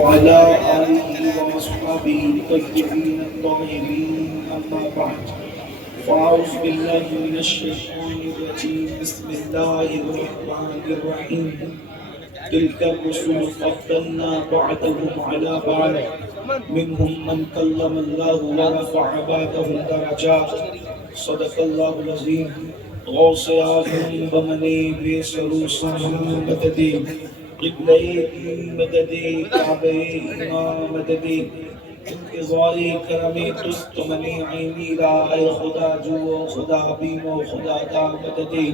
وعلى آله وأصحابه الطيبين الطاهرين أما بعد فأعوذ بالله من الشيطان الرجيم بسم الله الرحمن الرحيم تلك الرسل فضلنا بعضهم على بعض منهم من كلم الله ورفع بعضهم درجات صدق الله العظيم غوث اعظم بمنے بے سروساں مددی قبلہ مددی کعبہ امام مددی انتظاری کرمی تست منی عینی را اے خدا جو خدا بیم و خدا دا مددی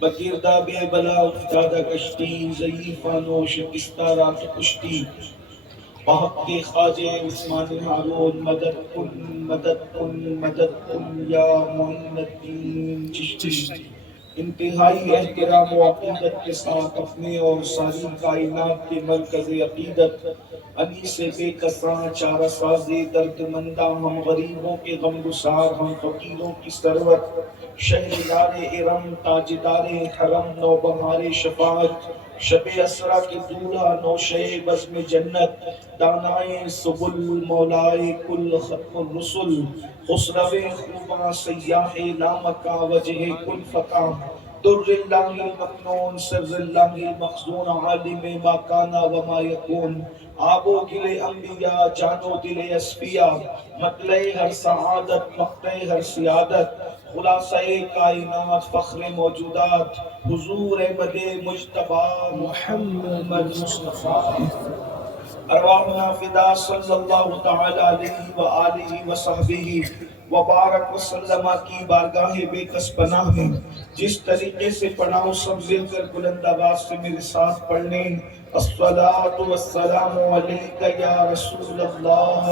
بگیردہ بے بلا افتادہ کشتی ضعیفہ نوش کستہ رات کشتی بحق کے خواجہ عثمان ہارون مدد کن مدد کن مدد کن یا معین الدین چشتی انتہائی احترام و عقیدت کے ساتھ اپنے اور ساری کائنات کے مرکز عقیدت انیس بے کساں چارہ ساز درد مندہ ہم غریبوں کے غم گسار ہم فقیروں کی ثروت شہریار ارم تاجدار حرم نوبہار شفاعت شب اسرا کے دولہ نوشے بزم جنت دانائے سبل مولائے کل ختم الرسل خسرو خوباں سیاح لامکا وجہ کل فقا در اللہ المکنون سر اللہ المخزون عالم ما کانا وما یکون آب و گل انبیاء جان و دل اسفیاء مطلع ہر سعادت مقطع ہر سیادت خلاصہ کائنات فخر موجودات حضور احمد مجتبی محمد مصطفیٰ ارواحنا فدا صلی اللہ تعالی علیہ وآلہ وصحبہ وبارک وسلم کی بارگاہ بے کس پناہ میں جس طریقے سے پڑھاؤں سب مل کر بلند آواز سے میرے ساتھ پڑھنے الصلاۃ والسلام علیک یا رسول اللہ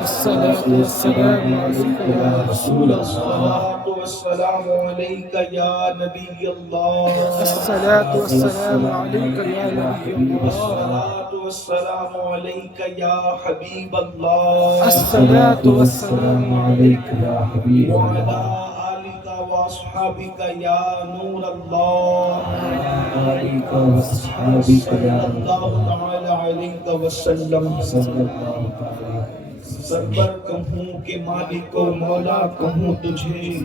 الصلاة والسلام عليك يا رسول الله. الصلاۃ والسلام علیک یا نبی اللہ الصلاة والسلام عليك يا نبي الله. الصلاۃ والسلام علیک یا حبیب اللہ الصلاة والسلام عليك يا حبيب وعلى الله آلك وأصحابك يا نور الله آلك وأصحابك صلى يا الله تعالى عليك وسلم صلى الله عليه سرور کہوں کہ مالک و مولا کہوں تجھے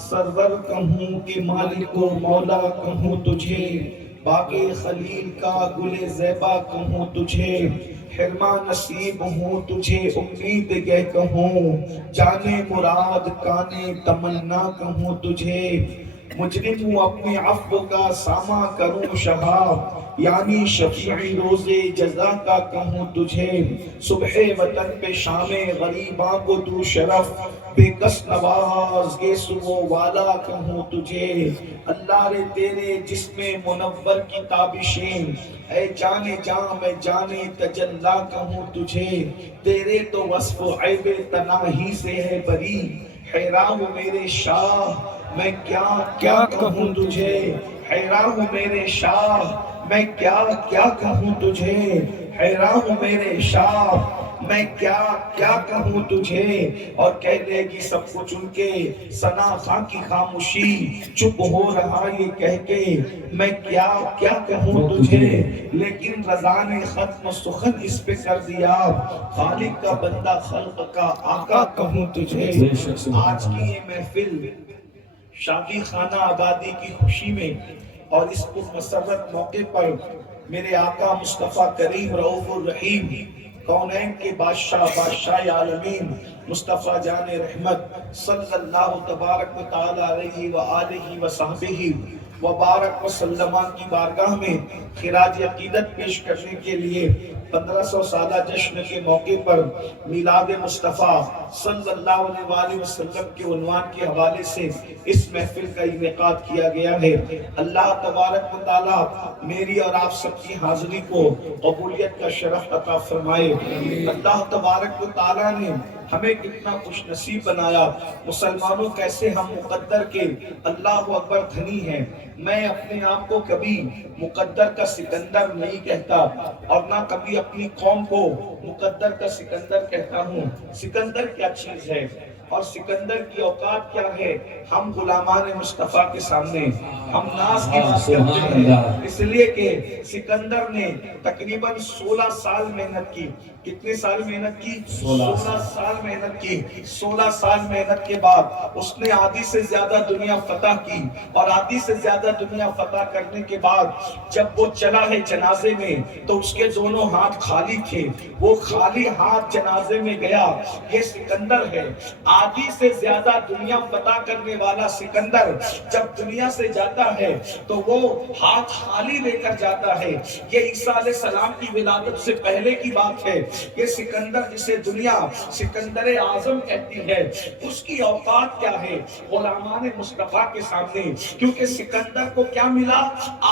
سرور کہوں کہ مالک و مولا کہوں تجھے باغ خلیل کا گل زیبا کہوں تجھے حرما نصیب ہوں تجھے امید گہ کہوں جانے مراد کانے تمنا کہوں تجھے مجرم ہوں اپنے عفو کا سامع کروں شہاب یعنی شفیع روز جزا کا کہوں تجھے صبح وطن پہ شام غریباں کو دو شرف بے کس نواز کے سو والا کہوں تجھے اللہ رے تیرے جسم منور کی تابشیں اے جانے جاں میں جانے تجلا کہوں تجھے تیرے تو وصف عیب تناہی سے ہے بری حیران ہوں میرے شاہ میں کیا کیا کہوں تجھے حیران ہوں میرے شاہ میں کیا کیا کہوں تجھے حیران ہوں میرے شاہ میں کیا کیا کہوں تجھے اور کہہ دے گی سب کچھ ان کے ثنا خاں کی خاموشی چپ ہو رہا یہ کہہ کے میں کیا کیا کہوں تجھے لیکن رضا نے ختم سخن اس پہ کر دیا خالق کا بندہ خلق کا آقا کہوں تجھے آج کی یہ محفل شادی خانہ آبادی کی خوشی میں اور اس مسرت موقع پر میرے آقا مصطفیٰ کریم رؤوف الرحیم کونین کے بادشاہ بادشاہ عالمین مصطفیٰ جان رحمت صلی اللہ تبارک و تعالی علیہ وآلہ وصحبہ وبارک وسلم کی بارگاہ میں خراج عقیدت پیش کرنے کے لیے 1500 سالہ جشن کے موقع پر میلاد مصطفیٰ صلی اللہ علیہ وسلم کے عنوان کے حوالے سے اس محفل کا انعقاد کیا گیا ہے اللہ تبارک و تعالیٰ میری اور آپ سب کی حاضری کو قبولیت کا شرف عطا فرمائے اللہ تبارک و تعالیٰ نے ہمیں کتنا خوش نصیب بنایا مسلمانوں کیسے ہم مقدر کے اللہ اکبر دھنی ہیں میں اپنے آپ کو کبھی مقدر کا سکندر نہیں کہتا اور نہ کبھی اپنی قوم کو مقدر کا سکندر کہتا ہوں سکندر کیا چیز ہے اور سکندر کی اوقات کیا ہے؟ ہم غلامان مصطفیٰ کے سامنے ہم ناز کی بات کرتے ہیں، اس لیے کہ سکندر نے تقریباً 16 سال محنت کی۔ کتنے سال محنت کی؟ 16 سال محنت کی۔ 16 سال محنت کے بعد اس نے آدھی سے زیادہ دنیا فتح کی، اور آدھی سے زیادہ دنیا فتح کرنے کے بعد جب وہ چلا ہے جنازے میں تو اس کے دونوں ہاتھ خالی تھے، وہ خالی ہاتھ جنازے میں گیا۔ یہ سکندر ہے، آدھی سے زیادہ دنیا فتح کرنے والا سکندر جب دنیا سے جاتا ہے تو وہ ہاتھ خالی لے کر جاتا ہے۔ یہ عیسیٰ علیہ السلام کی ولادت سے پہلے کی بات ہے۔ یہ سکندر جسے دنیا سکندر اعظم کہتی ہے، اس کی اوقات کیا ہے؟ غلامان مصطفیٰ کے سامنے، کیونکہ سکندر کو کیا ملا؟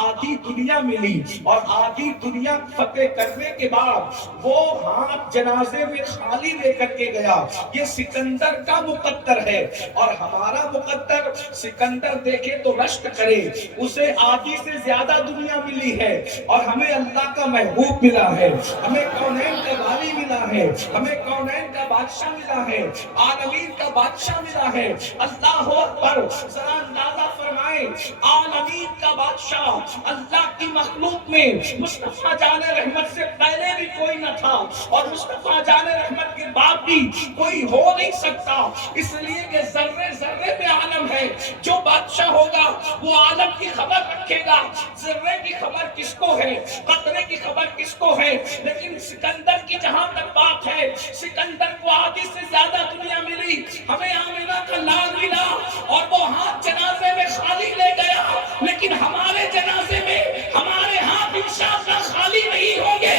آدھی دنیا ملی، اور آدھی دنیا فتح کرنے کے بعد وہ ہاتھ جنازے میں خالی لے کر کے گیا۔ یہ سکندر کا مقدر ہے، اور ہمارا مقدر سکندر دیکھے تو رشک کرے، اسے آدھی سے زیادہ دنیا ملی ہے، اور ہمیں اللہ کا محبوب ملا ہے، ہمیں کونین کا والی ملا ہے، ہمیں کونین کا بادشاہ ملا ہے، عالمین کا بادشاہ ملا ہے۔ اللہ اکبر! ذرا اندازہ فرمائیں، عالمین کا بادشاہ اللہ کی مخلوق میں مصطفیٰ جان رحمت سے پہلے بھی کوئی نہ تھا، اور مصطفیٰ جان رحمت کے بعد بھی کوئی ہو نہیں سکتا، اس لیے کہ ذرے ذرے میں عالم ہے۔ جو بادشاہ ہوگا وہ عالم کی خبر رکھے گا۔ ذرے کی خبر کس کو ہے؟ قطرے کی خبر کس کو ہے؟ لیکن سکندر کی جہاں تک بات ہے، سکندر کو آدھی سے زیادہ دنیا ملی، ہمیں آمینہ کا لال ملا، اور وہ ہاتھ جنازے میں خالی لے گیا، لیکن ہمارے جنازے میں ہمارے ہاتھ انشاءاللہ خالی نہیں ہوں گے،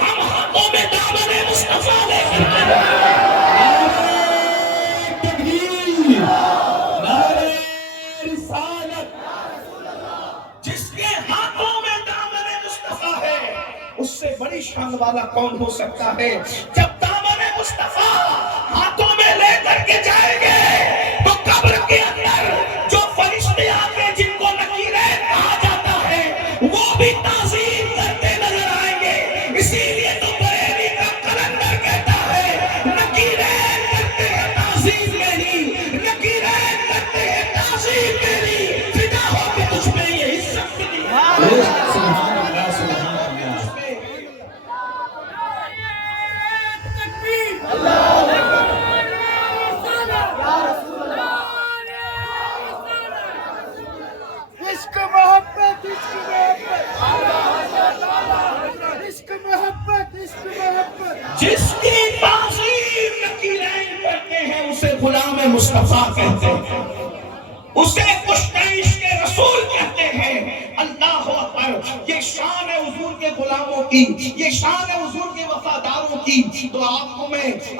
ہم ہاتھوں میں دامن مصطفیٰ لے کر جس کے ہاتھوں میں دامن مصطفیٰ ہے، اس سے بڑی شان والا کون ہو سکتا ہے؟ جب دامن مصطفیٰ ہاتھوں میں لے کر کے جائیں گے تو قبر کے اندر جو فرشتے آتے جن کو نکیرین کہا جاتا ہے وہ بھی تعظیم کرتے نظر آئیں گے۔ اسی لیے تو بریلی کا کلندر کہتا ہے نکیرین کرتے ہیں تعظیم میری، نکیرین کرتے ہیں تعظیم میری، فدا ہو کے تجھ میں یہ عزت ملی۔ سبحان اللہ، سبحان اللہ۔ عشق محبت، عشق محبت، عشق محبت۔ جس کی تعظیم نکیرین کرتے ہیں اسے غلام مصطفیٰ کہتے ہیں، اسے کشتہ عشق رسول کہتے ہیں۔ اللہ اکبر! یہ شان ہے حضور کے غلاموں کی، یہ شان ہے حضور کے وفاداروں کی۔ تو آپ کو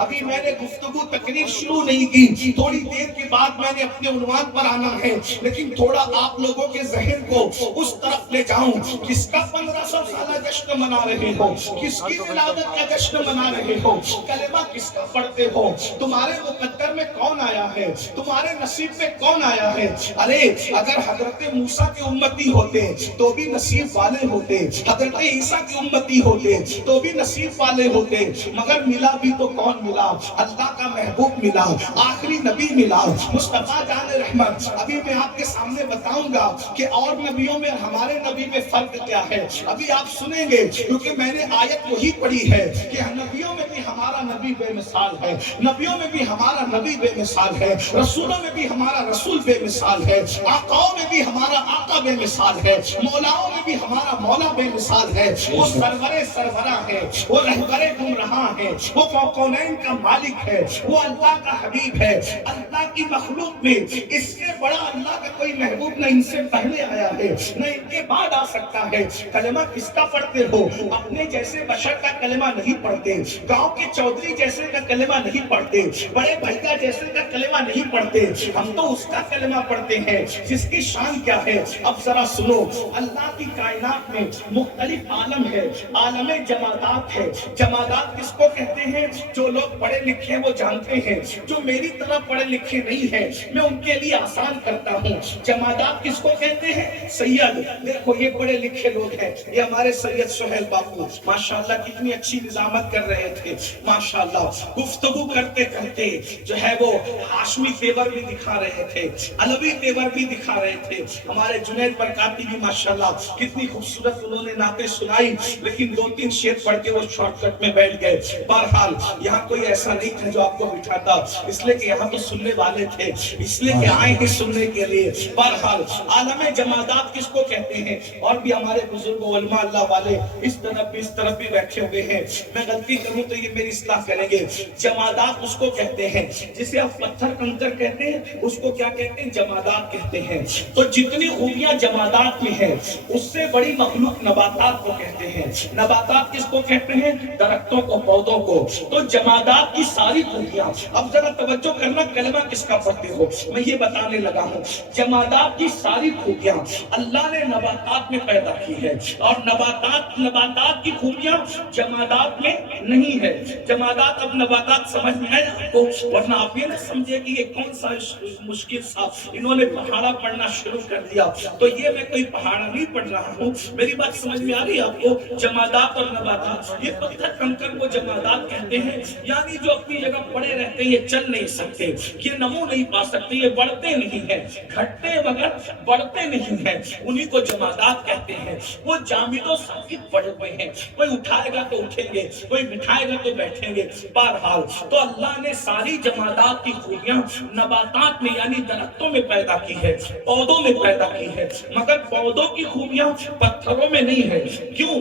ابھی میں نے گفتگو تقریر شروع نہیں کی، تھوڑی دیر کے بعد میں نے اپنے عنوان پر آنا ہے، لیکن تھوڑا آپ لوگوں کے ذہن کو اس طرف لے جاؤں۔ کس کا 1500 سالہ جشن منا رہے ہو؟ کس کی ولادت کا جشن منا رہے ہو؟ کلمہ کس کا پڑھتے ہو؟ تمہارے مقدر میں کون آیا ہے؟ تمہارے نصیب میں کون آیا ہے؟ ارے اگر حضرت موسیٰ کے امتی ہوتے تو بھی نصیب والے ہوتے، حضرت عیسیٰ کی امتی ہوتے تو بھی نصیب والے ہوتے، مگر ملا بھی تو کون ملا؟ اللہ کا محبوب ملا، آخری نبی ملا، مصطفیٰ جان رحمت۔ ابھی میں آپ کے سامنے بتاؤں گا کہ اور نبیوں میں ہمارے نبی میں فرق کیا ہے، ابھی آپ سنیں گے، کیونکہ میں نے آیت وہی پڑھی ہے کہ نبیوں میں بھی ہمارا نبی بے مثال ہے، نبیوں میں بھی ہمارا نبی بے مثال ہے، رسولوں میں بھی ہمارا رسول بے مثال ہے، آقاؤں میں بھی ہمارا آقا بے مثال ہے، مولاؤں میں بھی ہمارا مولا بے مثال ہے۔ وہ سرور سربراہ ہے، وہ رہبر گمراہ ہے، وہ کونین کا مالک ہے، وہ اللہ کا حبیب ہے۔ اللہ کی مخلوق میں اس سے بڑا اللہ کا کوئی محبوب نہ ان سے پہلے آیا ہے نہ ان کے بعد آ سکتا ہے۔ کلمہ کس کا پڑھتے ہو؟ اپنے جیسے بشر کا کلمہ نہیں پڑھتے، گاؤں کے چودھری جیسے کا کلمہ نہیں پڑھتے، بڑے بھیا جیسے کا کلمہ نہیں پڑھتے، ہم تو اس کا کلمہ پڑھتے ہیں جس کی شان کیا ہے۔ اب ذرا سنو، اللہ کی کائنات میں مختلف عالم ہے، عالم جمادات ہے۔ جمادات کس کو کہتے ہیں؟ جو لوگ پڑھے لکھے وہ جانتے ہیں، جو میری طرح پڑھے لکھے نہیں ہیں میں ان کے لیے آسان کرتا ہوں۔ جمادات کس کو کہتے ہیں؟ سید۔ دیکھو یہ پڑھے لکھے لوگ ہیں، یہ ہمارے سید سہیل باپو ماشاءاللہ کتنی اچھی نظامت کر رہے تھے، ماشاءاللہ ماشاءاللہ گفتگو کرتے کرتے جو ہے وہ ہاشمی تیور بھی دکھا رہے تھے، علوی تیور بھی دکھا رہے تھے. ہمارے جنید برکاتی بھی ماشاءاللہ کتنی خوبصورت انہوں نے نعتیں سنائی، لیکن 2-3 شعر پڑھ کے وہ شارٹ کٹ میں بیٹھ گئے. بہرحال یہاں کوئی ایسا نہیں تھا جو آپ کو بٹھاتا، اس لیے کہ یہاں تو سننے والے تھے، اس لیے کہ آئے ہیں سننے کے لیے. بہرحال عالم جمادات کس کو کہتے ہیں؟ اور بھی ہمارے بزرگ علماء اللہ والے اس طرف بھی بیٹھے ہوئے ہیں، میں غلطی کروں تو یہ میری اصلاح کریں گے. جمادات اس کو کہتے ہیں جسے آپ پتھر کنکر کہتے ہیں، اس کو کیا کہتے ہیں؟ جمادات کہتے ہیں. تو جتنی خوبیاں جمادات میں ہیں اس سے بڑی مخلوق نباتات کو کہتے ہیں. نباتات کس کو کہتے ہیں؟ درختوں کو، پودوں کو. تو جمادات کی ساری خوبیاں، اب ذرا توجہ کرنا کلمہ کس کا پڑھتے ہو، میں یہ بتانے لگا ہوں. جمادات کی ساری خوبیاں اللہ نے نباتات میں پیدا کی ہے، اور نباتات کی خوبیاں جمادات میں نہیں ہے. جمادات اب نباتات سمجھ میں آئے آپ کو، ورنہ آپ یہ نہ سمجھے کہ یہ کون سا مشکل سا انہوں نے پہاڑا پڑھنا شروع کر دیا. تو یہ میں کوئی پہاڑا نہیں پڑھ رہا ہوں، میری بات سمجھ میں آ رہی ہے آپ کو؟ جمادات اور نباتات، یہ پتھر کنکر کو جمادات کہتے ہیں، یعنی جو اپنی جگہ پڑے رہتے ہیں، یہ چل نہیں سکتے، یہ نمو نہیں پا سکتے، یہ بڑھتے نہیں ہیں، گھٹتے مگر بڑھتے نہیں ہیں، انہی کو جمادات کہتے ہیں. وہ جامد و ثابت پڑے ہوئے ہیں، کوئی اٹھائے گا تو اٹھیں گے، کوئی بٹھائے گا تو بیٹھیں گے. بہرحال تو اللہ نے ساری جمادات کی خوبیاں نباتات میں یعنی درختوں میں پیدا کی ہے، پودوں میں پیدا کی ہے، مگر پودوں کی خوبیاں پتھروں میں نہیں ہے. کیوں؟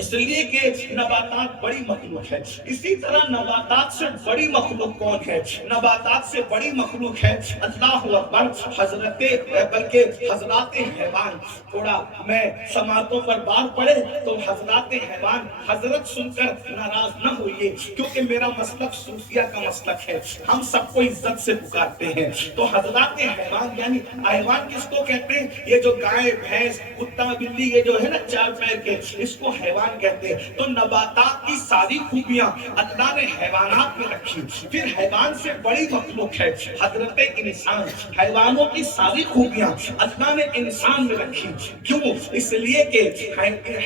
اس لیے کہ نباتات بڑی مخلوق ہے. اسی طرح نباتات سے بڑی مخلوق کون ہے؟ نباتات سے بڑی مخلوق ہے اللہ اکبر حضرات حیوان. تھوڑا میں سماعتوں پر بار پڑے تو حضرات حیوان حضرت سن کر ناراض نہ ہوئیے، کیونکہ میرا مسلک صوفیہ کا مسلک ہے، ہم سب کو عزت سے پکارتے ہیں. تو حضرات حیوان یعنی حیوان کس کو کہتے ہیں؟ یہ جو گائے، بھینس، کتا، بلی، یہ جو ہے نا 4 پیر کے، اس کو حیوان کہتے ہیں. تو نباتات کی ساری خوبیاں اللہ نے حیوانات میں رکھی. پھر حیوان سے بڑی مخلوق ہے حضرت انسان. حیوانوں کی ساری خوبیاں اللہ نے انسان میں رکھی. کیوں؟ اس لیے کہ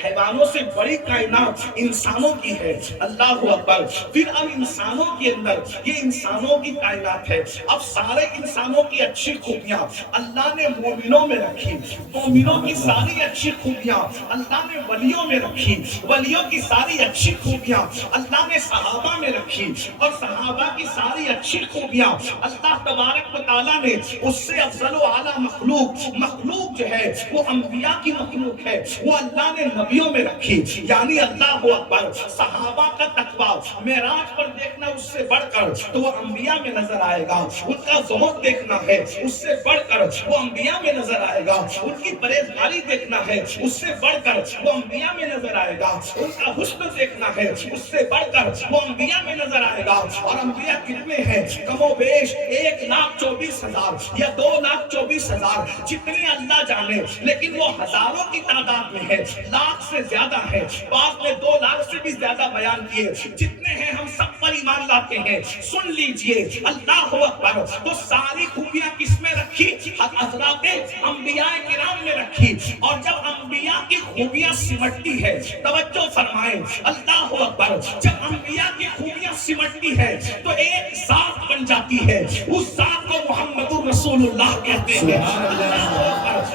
حیوانوں سے بڑی کائنات انسانوں کی ہے. اللہ اکبر. پھر اب انسانوں کے اندر یہ انسانوں کی کائنات ہے. اب سارے انسانوں کی اچھی خوبیاں اللہ نے مومنوں میں رکھی. مومنوں کی ساری اچھی خوبیاں اللہ نے ولیوں میں رکھی. ولیوں کی ساری اچھی خوبیاں اللہ نے صحابہ میں رکھی، اور صحابہ کی ساری اچھی خوبیاں اللہ تبارک و تعالیٰ نے اس سے افضل و اعلیٰ مخلوق جو ہے وہ انبیاء کی مخلوق ہے، وہ اللہ نے نبیوں میں رکھی. یعنی اللہ اکبر. صحابہ کا تقویٰ معراج پر دیکھنا اس سے بڑھ کر تو وہ انبیاء میں نظر آئے گا. ان کا زہد دیکھنا ہے اس سے بڑھ کر وہ انبیاء میں نظر آئے گا. ان کی پرہیزگاری دیکھنا ہے اس سے بڑھ کر وہ انبیاء میں نظر آئے گا. ان کا حسن دیکھنا ہے اس سے بڑھ کر وہ انبیاء میں نظر آئے گا. اور انبیاء کتنے ہیں؟ کم و بیش 1,24,000 یا 2,24,000 جتنے اللہ جانے، لیکن وہ ہزاروں کی تعداد میں ہے، لاکھ سے زیادہ ہے. بعض نے 2 لاکھ سے بھی زیادہ بیان کیے. جتنے ہیں ہم سب پر ایمان لاتے ہیں. سن لیجئے اللہ اکبر. تو ساری خوبیاں کس میں رکھی؟ حضرات انبیاء کرام میں رکھی. اور جب انبیاء کی خوبیاں سمٹتی ہے، توجہ فرمائیں اللہ اکبر، جب انبیاء کی خوبیاں سمٹتی ہے تو ایک ذات بن جاتی ہے. اس ذات کو محمد رسول اللہ کہتے ہیں.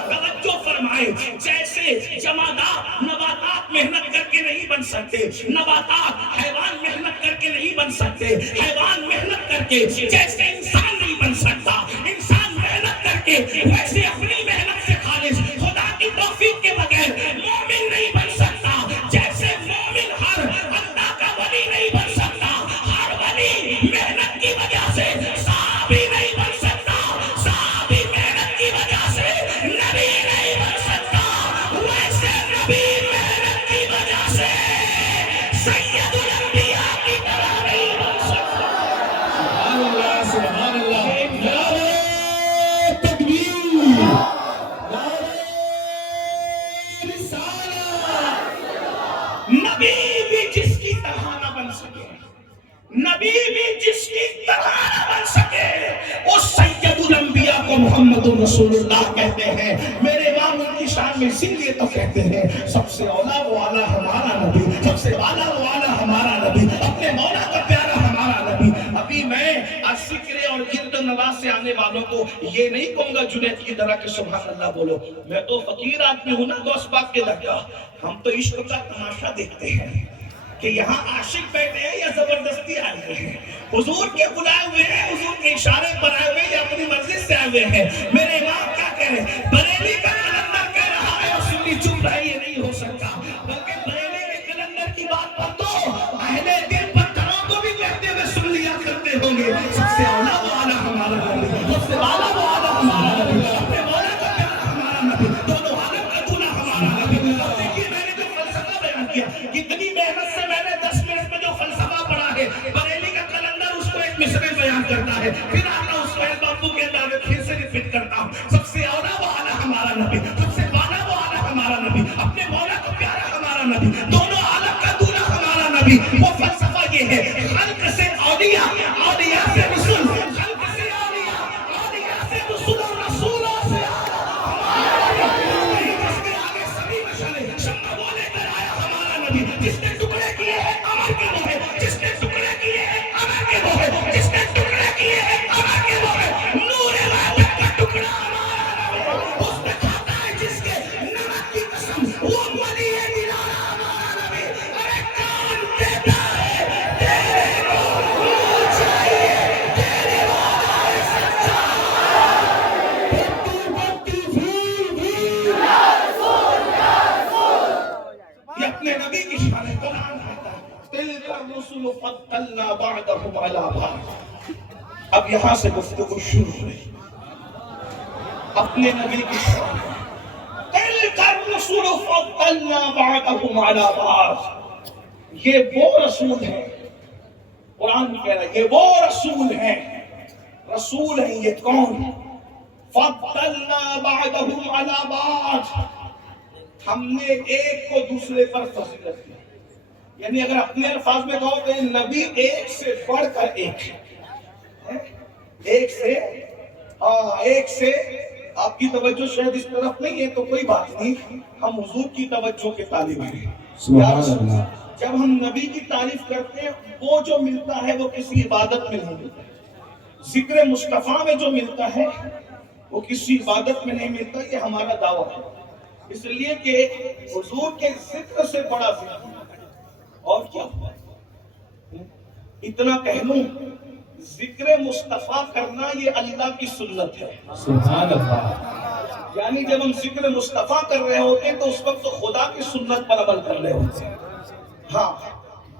توجہ فرمائیں. جیسے جمادات نباتات محنت کر کے نہیں بن سکتے، نباتات حیوان محنت کر کے نہیں بن سکتے، حیوان محنت کر کے جیسے انسان نہیں بن سکتا، انسان محنت کر کے ویسے اپنی محنت سے خالص خدا کی توفیق کے بغیر مومن نہیں بن سکتا. جیسے مومن ہر اللہ کا ولی نہیں بن سکتا، ہر ولی محنت کی وجہ سے صحابی نہیں بن سکتا، صحابی محنت کی وجہ سے نبی نہیں بن سکتا، ویسے نبی محنت کی وجہ سے سید الانبیاء کی طرح نہیں بن سکتا. سبحان اللہ، سبحان اللہ. نعرہ تکبیر، نعرہ رسالت. نبی بھی جس کی طرح نہ بن سکے، نبی بھی جس کی طرح نہ بن سکے، اس سید الانبیاء کو محمد رسول اللہ کہتے ہیں. میرے امام ان کی شان میں اسی لیے تو کہتے ہیں سب سے اولا و اعلیٰ ہمارا نبی، سب سے اعلیٰ و اعلیٰ ہمارا نبی، اپنے مولا کا پیارا ہمارا سے آنے والوں کو یہ نہیں کہوں گا جنید کی طرح کہ سبحان اللہ بولو. میں تو فقیر آدمی ہوں نا غوث پاک کے درگاہ. ہم تو عشق کا تماشا دیکھتے ہیں کہ یہاں عاشق بیٹھے ہیں یا زبردستی آئے ہیں. حضور کے بلائے ہوئے ہیں, حضور کے اشارے پر آئے ہوئے یا اپنی مرضی سے آئے ہوئے ہیں. میرے امام کیا کہہ رہے ہیں؟ بریلی کا کلندر کہہ رہا ہے اور سنی چپ رہے, یہ نہیں ہو سکتا. بلکہ بریلی کے کلندر کی بات پر تو اہل دل پتھروں کو بھی کہتے ہوئے سن لیا کرتے ہوں گے. سب سے اولا والا ہمارا نبی, سب سے والا والا ہمارا نبی, اپنے مولا کا پیارا ہمارا نبی, دونوں عالم کا دولا ہمارا نبی. اب دیکھیے میں نے جو فلسفہ بیان کیا, کتنی محنت سے میں نے 10 منٹ میں جو فلسفہ پڑھا ہے. بریلی کا کلندر اس کو ایک مصرع بیان کرتا ہے, پھر آتا ہوں سہیل بابو کے انداز میں پھر سے ریپیٹ کرتا ہوں. سب سے اولا والا ہمارا نبی, سب سے والا والا ہمارا نبی, اپنے مولا کو پیارا ہمارا نبی, دونوں عالم کا دولا ہمارا نبی. وہ فلسفہ یہ ہے, خلق سے اولیاء, اولیاء سے رسول, خلق سے اولیاء, اولیاء سے رسول, اور رسولوں سے جس کے آگے سبھی مشعلیں شمع وہ لے کر آیا ہمارا نبی. جس نے ٹکڑے کیے ہیں امر کے وہ ہے, جس نے ٹکڑے کیے ہیں امر کے وہ ہے, جس نے ٹکڑے کیے ہیں امر کے وہ ہے. نور وحدت کا ٹکڑا ہمارا نبی, اس نے کھاتا ہے جس کے نمک کی قسم, وہ ولی ہے دلانا ہمارا نبی. ارے کان دیتا ہے تیرے کو چاہیے, تیرے والا ہے سچا. یہ اپنے نبی کی شان ہے. قرآن کہتا ہے تلک الرسل فضلنا بعضهم علی بعض. اب یہاں سے گفتگو شروع ہوئی اپنے نبی کی شان. تلک الرسل فضلنا بعضهم علی بعض. یہ وہ رسول ہیں, قرآن کہہ رہا ہے یہ وہ رسول ہیں. رسول ہیں یہ کون؟ فضلنا بعضهم علی بعض. ہم نے ایک کو دوسرے پر فضیلت دی. یعنی اگر اپنے الفاظ میں کہو کہ نبی ایک سے بڑھ کر ایک ہے, ایک سے آپ کی توجہ شاید اس طرف نہیں ہے تو کوئی بات نہیں, ہم حضور کی توجہ کے طالب ہیں. سبحان اللہ. جب ہم نبی کی تعریف کرتے ہیں وہ جو ملتا ہے وہ کسی عبادت میں نہیں ملتا. ذکر مصطفیٰ میں جو ملتا ہے وہ کسی عبادت میں نہیں ملتا. یہ ہمارا دعویٰ ہے, اس لیے کہ حضور کے ذکر سے بڑا ذکر اور کیا ہوا. اتنا کہہ لوں, ذکر مصطفیٰ کرنا یہ اللہ کی سنت ہے. سبحان اللہ. یعنی جب ہم ذکر مصطفیٰ کر رہے ہوتے ہیں تو اس وقت تو خدا کی سنت پر عمل کر رہے ہوتے ہیں. ہاں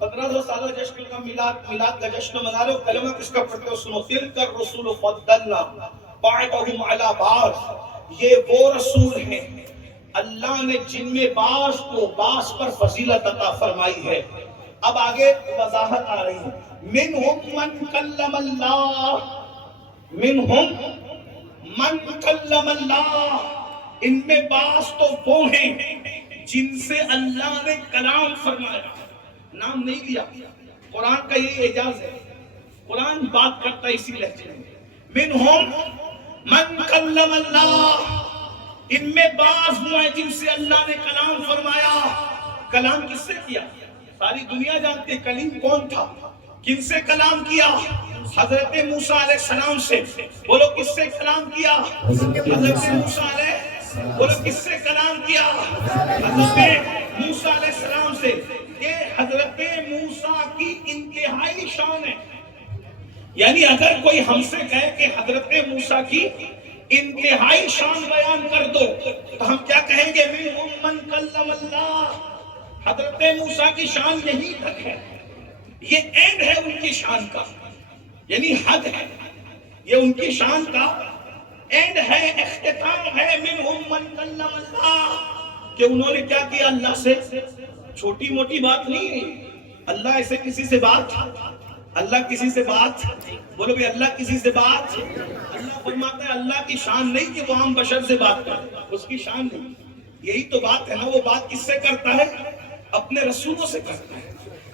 1500 سالہ جشن کا میلاد کا جشن منا رہے ہو, کلمہ کس کا پڑھتے ہو سنو. تلک الرسل فضلنا بعضهم علی بعض. یہ وہ رسول ہیں اللہ نے جن میں بعض کو بعض پر فضیلت عطا فرمائی ہے. اب آگے وضاحت آ رہی ہے. منہم من کلم اللہ, منہم من کلم اللہ. ان میں بعض تو وہ ہیں جن سے اللہ نے کلام فرمایا. نام نہیں لیا, قرآن کا یہ اعجاز ہے, قرآن بات کرتا ہے اسی لہجے میں. منہم من کلم اللہ, ان میں بعض وہ ہیں جن سے اللہ نے کلام فرمایا. کلام کس سے کیا؟ ساری دنیا جانتے ہیں کلیم کون تھا. کن سے کلام کیا؟ حضرت موسیٰ علیہ السلام سے. بولو کس سے کلام کیا؟ حضرت موسیٰ علیہ. بولو کس سے کلام کیا؟ حضرت موسیٰ علیہ السلام سے. یہ حضرت موسیٰ کی انتہائی شان ہے. یعنی اگر کوئی ہم سے کہے کہ حضرت موسیٰ کی انتہائی شان بیان کر دو تو ہم کیا کہیں گے؟ منہم من کلم اللہ. حضرت موسیٰ کی شان یہی تک ہے, یہ اینڈ ہے ان کی شان کا, یعنی حد ہے, یہ ان کی شان کا اینڈ ہے, اختتام ہے. منہم من کلم اللہ, کہ انہوں نے کیا کیا اللہ سے. چھوٹی موٹی بات نہیں, اللہ ایسے کسی سے بات, اللہ کسی سے بات. بولو بھی اللہ کسی سے بات. اللہ فرماتا ہے اللہ کی شان نہیں کہ وہ عام بشر سے بات کرے, اس کی شان نہیں. یہی تو بات ہے نا, وہ بات کس سے کرتا ہے؟ اپنے رسولوں سے کرتا ہے,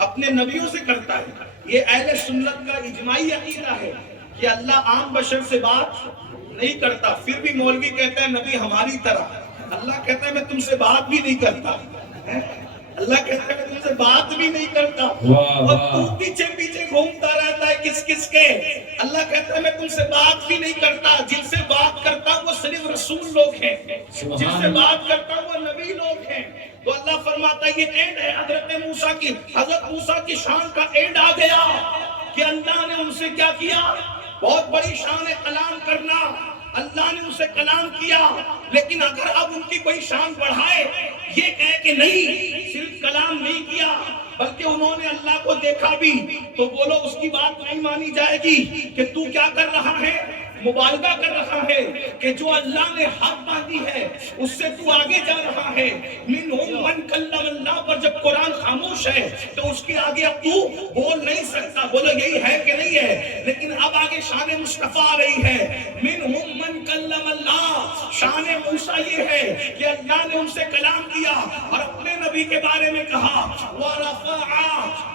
اپنے نبیوں سے کرتا ہے. یہ اہل سنت کا اجماعی عقیدہ ہے کہ اللہ عام بشر سے بات نہیں کرتا. پھر بھی مولوی کہتا ہے نبی ہماری طرح. اللہ کہتا ہے میں تم سے بات بھی نہیں کرتا. اللہ کہتا ہے میں تم سے بات بھی نہیں کرتا. اور تو پیچھے پیچھے گھومتا رہتا ہے کس کے کس کے؟ اللہ کہتا ہے میں تم سے بات بھی نہیں کرتا، جن سے بات کرتا وہ صرف رسول لوگ ہیں، جن سے بات کرتا وہ نبی لوگ ہیں۔ تو اللہ فرماتا ہے یہ اینڈ ہے حضرت موسیٰ کی شان کا اینڈ آ گیا کہ اللہ نے ان سے کیا کیا؟ بہت بڑی شان ہے کلام کرنا، اللہ نے ان سے کلام کیا، لیکن اگر اب ان کی کوئی شان بڑھائے، یہ کہے کہ نہیں صرف کلام نہیں کیا بلکہ انہوں نے اللہ کو دیکھا بھی، تو بولو اس کی بات نہیں مانی جائے گی کہ تو کیا کر رہا ہے؟ مبالغہ کر رہا ہے کہ جو اللہ نے حق باندھی ہے اس سے تو آگے جا رہا ہے۔ منہم من کلم اللہ پر جب قرآن خاموش ہے تو اس کے آگے اب تو بول نہیں سکتا، بولو یہی ہے کہ نہیں ہے؟ لیکن اب آگے شان مصطفیٰ آ رہی ہے، منہم من کلم اللہ، شان موسیٰ یہ ہے کہ اللہ نے ان سے کلام کیا اور اپنے نبی کے بارے میں کہا وَرَفَعَ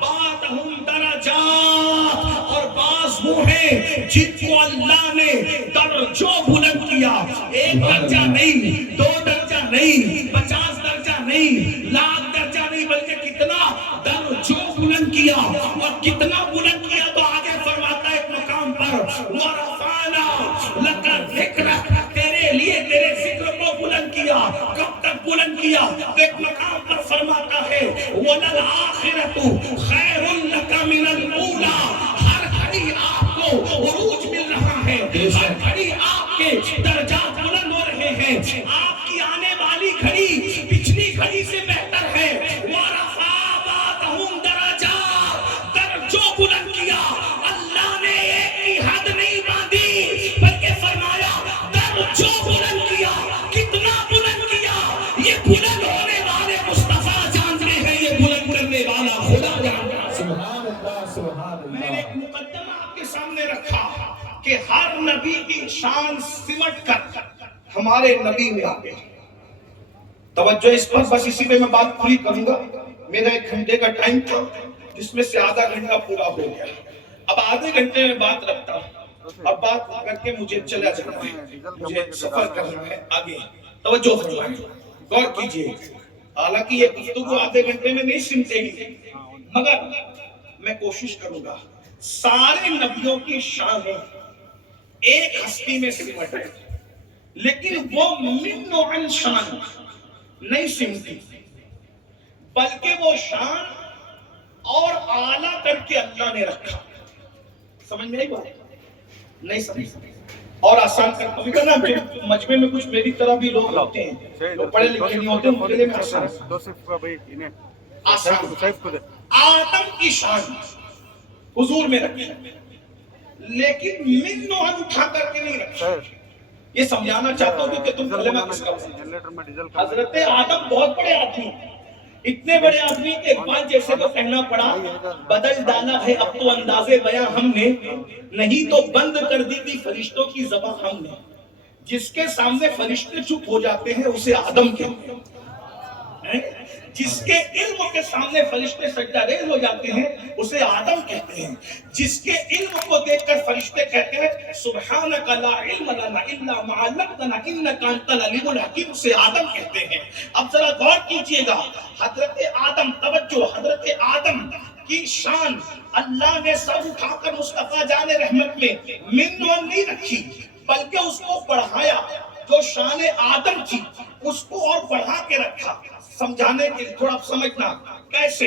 بَعْضَهُمْ دَرَجَاتٍ، اور بعض وہ ہیں جن کو اللہ نے درجوں بلند کیا، ایک درجہ نہیں، دو درجہ نہیں، 50 درجہ نہیں، لاکھ درجہ نہیں، بلکہ کتنا درجوں بلند کیا، اور کتنا بلند کیا تو آگے فرماتا ہے ایک مقام پر وَرَفَعْنَا لَكَ ذِكْرَكَ، تیرے لیے تیرے ذکر کو بلند کیا۔ کب تک بلند کیا؟ تو ایک مقام پر فرماتا ہے وَلَلْآخِرَةُ خَيْرٌ لَكَ مِنَ الْأُولَىٰ، ہر گھڑی آپ کو عروج مل رہا ہے، ہر گھڑی آپ کے درجات بلند ہو رہے ہیں، آپ کی آنے والی گھڑی پچھلی گھڑی سے بہتر ہے۔ وَرَفَعَ بَعْضَهُمْ دَرَجَاتٍ، درجوں بلند کیا، اللہ نے ایک کی حد نہیں باندھی بلکہ فرمایا درجوں بلند کیا۔ کتنا بلند کیا؟ یہ بلند ہونے والے مصطفیٰ جانتے ہیں، یہ بلند کرنے والا خدا جانتا ہے۔ سبحان اللہ سبحان میں نے اللہ۔ ایک مقدمہ آپ کے سامنے رکھا کہ ہر نبی کی شان سمٹ کر ہمارے نبی میں آ گئی۔ توجہ اس پر، بس اسی پہ میں بات پوری کروں گا۔ میرا 1 گھنٹے کا ٹائم تھا جس میں سے آدھا گھنٹہ پورا ہو گیا، اب آدھے گھنٹے میں بات رکھتا ہوں اور بات کر کے مجھے چلا جانا ہے، مجھے سفر کرنا ہے آگے۔ توجہ فرمائیں، غور کیجئے، حالانکہ یہ گفتگو آدھے گھنٹے میں نہیں سمٹے گی، مگر میں کوشش کروں گا۔ سارے نبیوں کی شانیں ایک ہستی میں سمٹ ہے، لیکن وہ من نوع شان نہیں سمٹی، بلکہ وہ شان اور اعلیٰ کر کے اللہ نے رکھا۔ سمجھ میں آئی بات؟ نہیں سمجھ اور آسان کر کبھی کرنا، جو مجمع میں کچھ میری طرح بھی لوگ ہوتے ہیں، لوگ پڑھے لکھے نہیں ہوتے، ان کے لیے میں آسان۔ آدم کی شان حضور میں رکھی، لیکن من نوع اٹھا کر کے نہیں رکھا۔ یہ سمجھانا چاہتا ہوں کہ تم کلمہ کس کا پڑھا۔ حضرت آدم بہت بڑے آدمی، اتنے بڑے آدمی کے اقبال جیسے کو کہنا پڑا بدل ڈالا ہے اب تو اندازے بیاں ہم نے، نہیں تو بند کر دی تھی فرشتوں کی زبان ہم نے۔ جس کے سامنے فرشتے چپ ہو جاتے ہیں اسے آدم کہتے ہیں، جس کے علم کے سامنے فرشتے سجدہ ریز ہو جاتے ہیں اسے آدم کہتے ہیں، جس کے علم کو دیکھ کر فرشتے کہتے ہیں سبحانک لا علم لنا الا ما علمتنا انک انت العلیم الحکیم، اسے آدم کہتے ہیں۔ اب ذرا غور کیجئے گا، حضرت آدم، توجہ، حضرت آدم کی شان اللہ نے سب اٹھا کر مصطفیٰ جان رحمت میں من نوع نہیں رکھی، بلکہ اس کو بڑھایا۔ جو شان آدم تھی اس کو اور بڑھا کے رکھا۔ سمجھانے کے لیے تھوڑا سمجھنا کیسے؟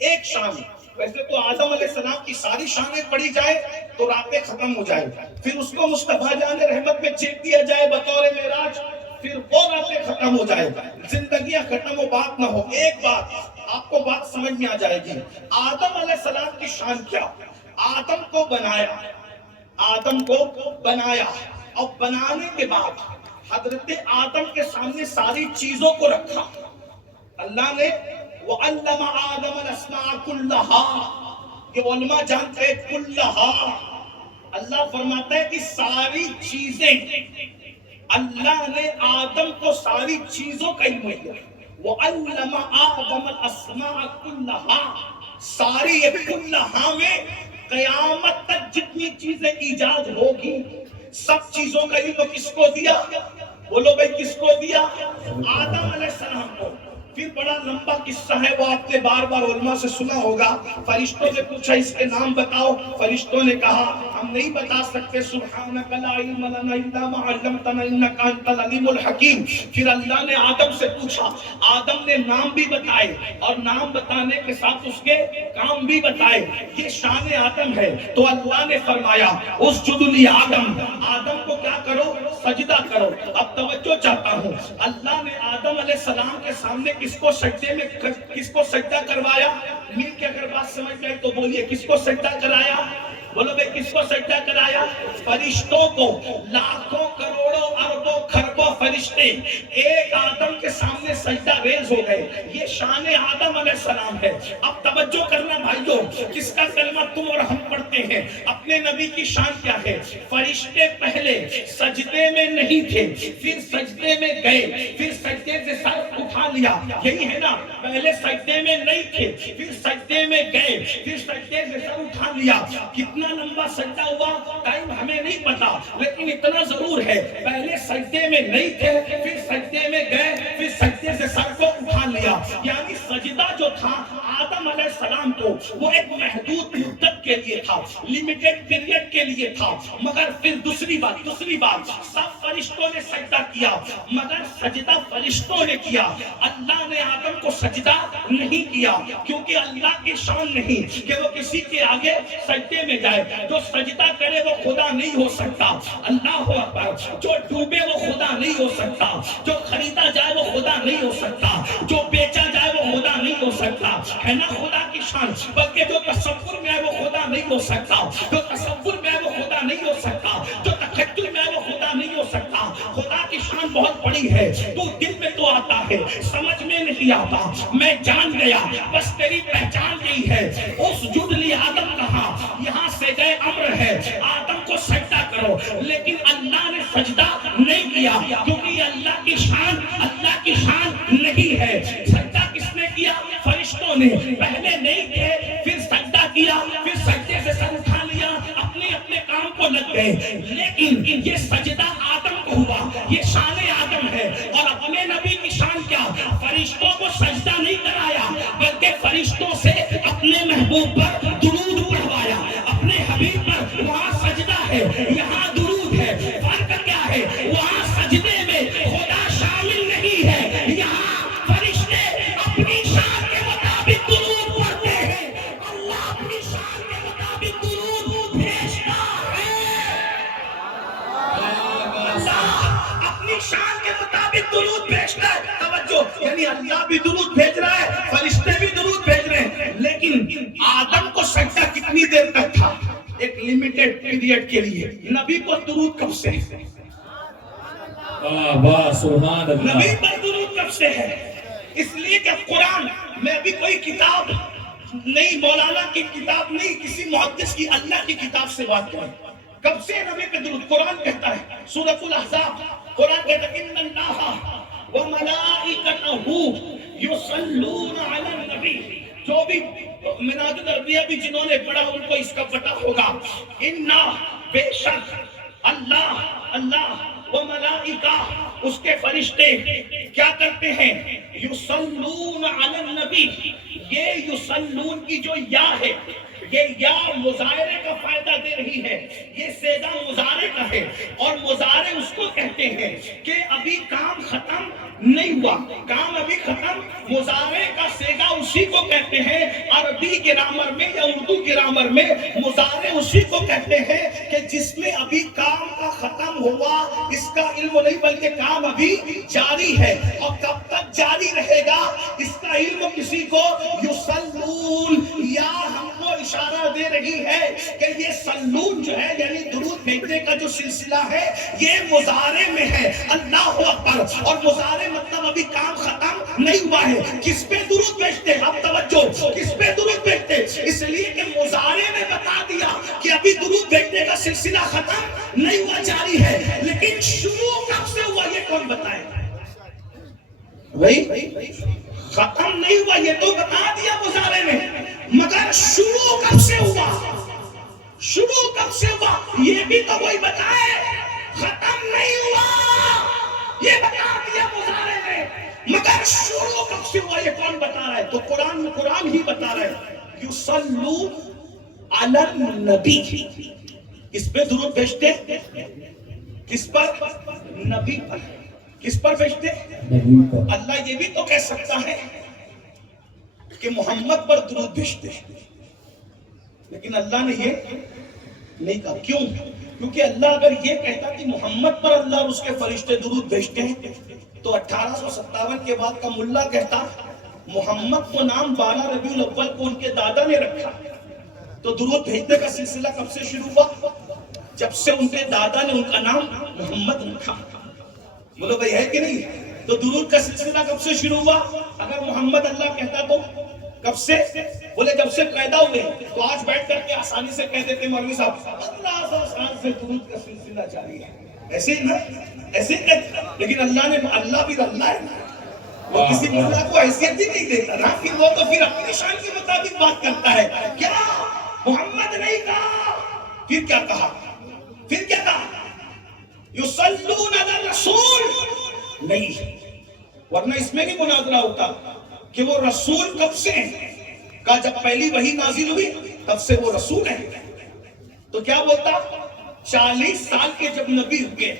ایک شان، ویسے تو آدم علیہ السلام کی ساری شانیں پڑھی جائے تو راتیں ختم ہو جائے، پھر اس کو مصطفیٰ جان رحمت میں چیک دیا جائے بطور معراج، پھر وہ راتیں ختم ہو جائے، زندگیاں ختم ہو، بات نہ ہو۔ ایک بات آپ کو بات سمجھ میں آ جائے گی، آدم علیہ السلام کی شان کیا؟ آدم کو بنایا، آدم کو بنایا، اور بنانے کے بعد حضرت آدم کے سامنے ساری چیزوں کو رکھا۔ اللہ نے وَعَلَّمَ آدَمَ الْأَسْمَاءَ كُلَّهَا، یہ علماء جانتے ہیں كُلَّهَا، اللہ فرماتا ہے کہ ساری چیزیں، اللہ نے آدم کو ساری چیزوں کا علم دیا۔ وَعَلَّمَ آدَمَ الْأَسْمَاءَ كُلَّهَا، ساری یہ کلہا میں قیامت تک جتنی چیزیں ایجاد ہوگی سب چیزوں کا علم کس کو دیا؟ بولو بھائی کس کو دیا؟ آدم علیہ السلام کو۔ پھر بڑا لمبا قصہ ہے، وہ آپ نے بار بار علماء سے سنا ہوگا. فرشتوں نے پوچھا اس کے نام بتاؤ، فرشتوں نے کہا ہم نہیں بتا سکتے، سبحانک لا علم لنا الا ما علمتنا انک انت العلیم الحکیم. پھر اللہ نے آدم سے پوچھا، آدم نے نام بھی بتائے اور نام بتانے کے ساتھ اس کے کام بھی بتائے. یہ شان آدم ہے. تو اللہ نے فرمایا اسجد لآدم، آدم کو کیا کرو؟ سجدہ کرو. اب توجہ چاہتا ہوں، اللہ نے آدم علیہ السلام کے سامنے کس کو سجدہ کروایا؟ مل کے اگر بات سمجھ گئے تو بولیے کس کو سجدہ کرایا؟ بولو بھئی کس کو سجدہ کرایا؟ فرشتوں کو. لاکھوں کروڑوں اربوں خربوں فرشتے ایک آدم کے سامنے سجدہ ریز ہو گئے. یہ شان آدم علیہ السلام ہے. اب توجہ کرنا بھائیو، کس کا کلمہ تم اور ہم پڑھتے ہیں؟ اپنے نبی کی شان کیا ہے؟ فرشتے پہلے سجدے میں نہیں تھے، پھر سجدے میں گئے، پھر سجدے سے سر اٹھا لیا. یہی ہے نا، پہلے سجدے میں نہیں تھے، پھر سجدے میں گئے، پھر سجدے سے سر اٹھا لیا. کتنا لمبا سجدہ ہوا ٹائم ہمیں نہیں پتا، لیکن اتنا ضرور ہے پہلے سجدے میں نہیں تھے، پھر سجدے میں گئے، پھر سجدے سے سر کو اٹھا لیا. یعنی سجدہ جو تھا آدم علیہ السلام کو وہ ایک محدود مدت کے لیے تھا، لیمیٹڈ پیریڈ کے لیے تھا. مگر پھر دوسری بات سب فرشتوں نے سجدہ کیا، مگر سجدہ فرشتوں نے کیا. اللہ نے آدم کو سجدہ نہیں کیا، کیونکہ اللہ کی شان نہیں کہ وہ کسی کے آگے سجدے میں جائے. جو سجدہ کرے وہ خدا نہیں ہو سکتا. اللہ اکبر. جو ڈوبے وہ خدا نہیں ہو سکتا، جو خریدا جائے وہ خدا نہیں ہو سکتا، جو بیچا جائے وہ خدا نہیں ہو سکتا. ہے نا خدا کی شان. بلکہ جو تصور میں ہے وہ خدا نہیں ہو سکتا، جو تصور میں ہے وہ خدا نہیں ہو سکتا، جو تخیل میں ہے وہ خدا نہیں ہو سکتا. خدا کی شان بہت بڑی ہے. تو دل میں تو آتا ہے، سمجھ میں نہیں آتا. میں جان گیا بس تیری پہچان یہی ہے. اسجد لآدم کہا، یہاں سے گئے امر ہے آدم کو سجدہ کرو. لیکن اللہ نے سجدہ نہیں کیا، کیونکہ یہ اللہ کی شان نہیں ہے. سجدہ کس نے کیا؟ فرشتوں نے. پہلے نہیں تھے، پھر سجدہ کیا، پھر سجدے سے سر اٹھا لیا، اپنے اپنے کام کو لگ گئے. لیکن یہ سجدہ آدم کو ہوا، یہ شان آدم ہے. اور اپنے نبی کی شان کیا؟ فرشتوں کو سجدہ نہیں کرایا، بلکہ فرشتوں سے اپنے محبوب پر درود پڑھوایا. اپنے حبیب پر وہاں سجدہ ہے، یہاں درود ہے. فرق کیا ہے؟ وہاں سجدے میں خدا شامل نہیں ہے، یہاں فرشتے اپنی شان کے مطابق درود پڑھتے ہیں. اللہ اپنی شان کے مطابق درود بھیجتا ہے. اللہ اپنی شان کے مطابق درود بھیجتا ہے. توجہ، یعنی اللہ بھی درود بھیج رہا ہے، فرشتے بھی درود بھیج رہے ہیں. لیکن آدم کو سجدہ کتنی دیر تک تھا؟ ایک لیمیٹڈ پیریڈ کے لیے. نبی کو درود کب سے ہے؟ سبحان اللہ. نبی پر درود کب سے ہے؟ اس لیے کہ قرآن میں ابھی کوئی کتاب نہیں، مولانا کی کتاب نہیں، کسی محدث کی، اللہ کی کتاب سے بات کریں. کب سے نبی پہ درود؟ قرآن کہتا ہے سورۃ الاحزاب، قرآن کہتا ہے ان اللہ وملائکتہ یصلون علی النبی. جو بھی مناظر العربیہ بھی جنہوں نے پڑھا ان کو اس کا پتہ ہوگا. انا بے شک اللہ و ملائکہ اس کے فرشتے کیا کرتے ہیں؟ یصلون علی النبی. یہ یصلون کی جو یا ہے، یہ یا مضارع کا فائدہ دے رہی ہے. یہ صیغہ مضارع کا ہے، اور مضارع اس کو کہتے ہیں کہ ابھی کام ختم نہیں ہوا، کام ابھی ختم. مضارع کا صیغہ اسی کو کہتے ہیں عربی گرامر میں یا اردو گرامر میں. مضارع اسی کو کہتے ہیں کہ جس میں ابھی کام کا ختم ہوا، اس کا علم نہیں بلکہ کام ابھی جاری ہے. اور کب تک جاری رہے گا اس کا علم کسی کو. یصلون یا ہم کو اشارہ دے رہی ہے کہ یہ سلون جو ہے یعنی درود بھیجنے کا جو سلسلہ ہے یہ مضارع میں ہے. اللہ اکبر. اور مضارع مطلب ابھی کام ختم نہیں ہوا ہے. کس پہ درود بھیجتے ہیں؟ آپ توجہ، کس پہ درود بھیجتے؟ اس لیے کہ مضارع نے بتا دیا کہ ابھی درود بھیجنے کا سلسلہ ختم نہیں ہوا، جاری ہے. لیکن شروع کب سے ہوا یہ کون بتائے؟ بھائی ختم نہیں ہوا یہ تو بتا دیا مضارع میں، مگر شروع کب سے ہوا؟ شروع کب سے ہوا یہ بھی تو وہی بتائے. ختم نہیں ہوا یہ بتا دیا مضارع میں، مگر اگر شروع کب سے ہوا یہ کون بتا رہا ہے؟ تو قرآن ہی بتا رہا ہے یصلو علی النبی. کس پہ درود بھیجتے؟ کس پر؟ نبی پر. کس پر بھیجتے؟ نبی پر. اللہ یہ بھی تو کہہ سکتا ہے کہ محمد پر درود بھیجتے ہیں، لیکن اللہ نے یہ نہیں کہا. کیوں؟ کیونکہ اللہ اگر یہ کہتا کہ محمد پر اللہ اور اس کے فرشتے درود بھیجتے ہیں تو 1857 کے بعد کا ملا کہتا محمد کو نام 12 ربیع الاول کو ان کے دادا نے رکھا، تو درود بھیجنے کا سلسلہ کب سے شروع ہوا؟ جب سے ان کے دادا نے ان کا نام محمد رکھا. بولو بھائی ہے کہ نہیں؟ تو درود کا سلسلہ کب سے شروع ہوا؟ اگر محمد اللہ کہتا تو کب سے؟ بولے جب سے پیدا ہوئے. تو آج بیٹھ کر کے آسانی سے کہہ دیتے مولوی صاحب 1500 سال سے درود کا سلسلہ جاری ہے. ایسے ہی نا، ایسے ہی کہتے. لیکن اللہ بھی اللہ ہے نا، وہ کسی ملا کو حیثیت ہی نہیں دیتا نا. پھر وہ تو پھر اپنی شان کے مطابق بات کرتا ہے. کیا محمد نہیں کہا؟ پھر کیا کہا؟ پھر کیا کہا؟ یصلون علی الرسول نہیں. ورنہ اس میں نہیں مناظرہ ہوتا کہ وہ رسول کب سے کہا جب پہلی وحی نازل ہوئی تب سے وہ رسول ہے. تو کیا بولتا؟ 40 سال کے جب نبی ہوئے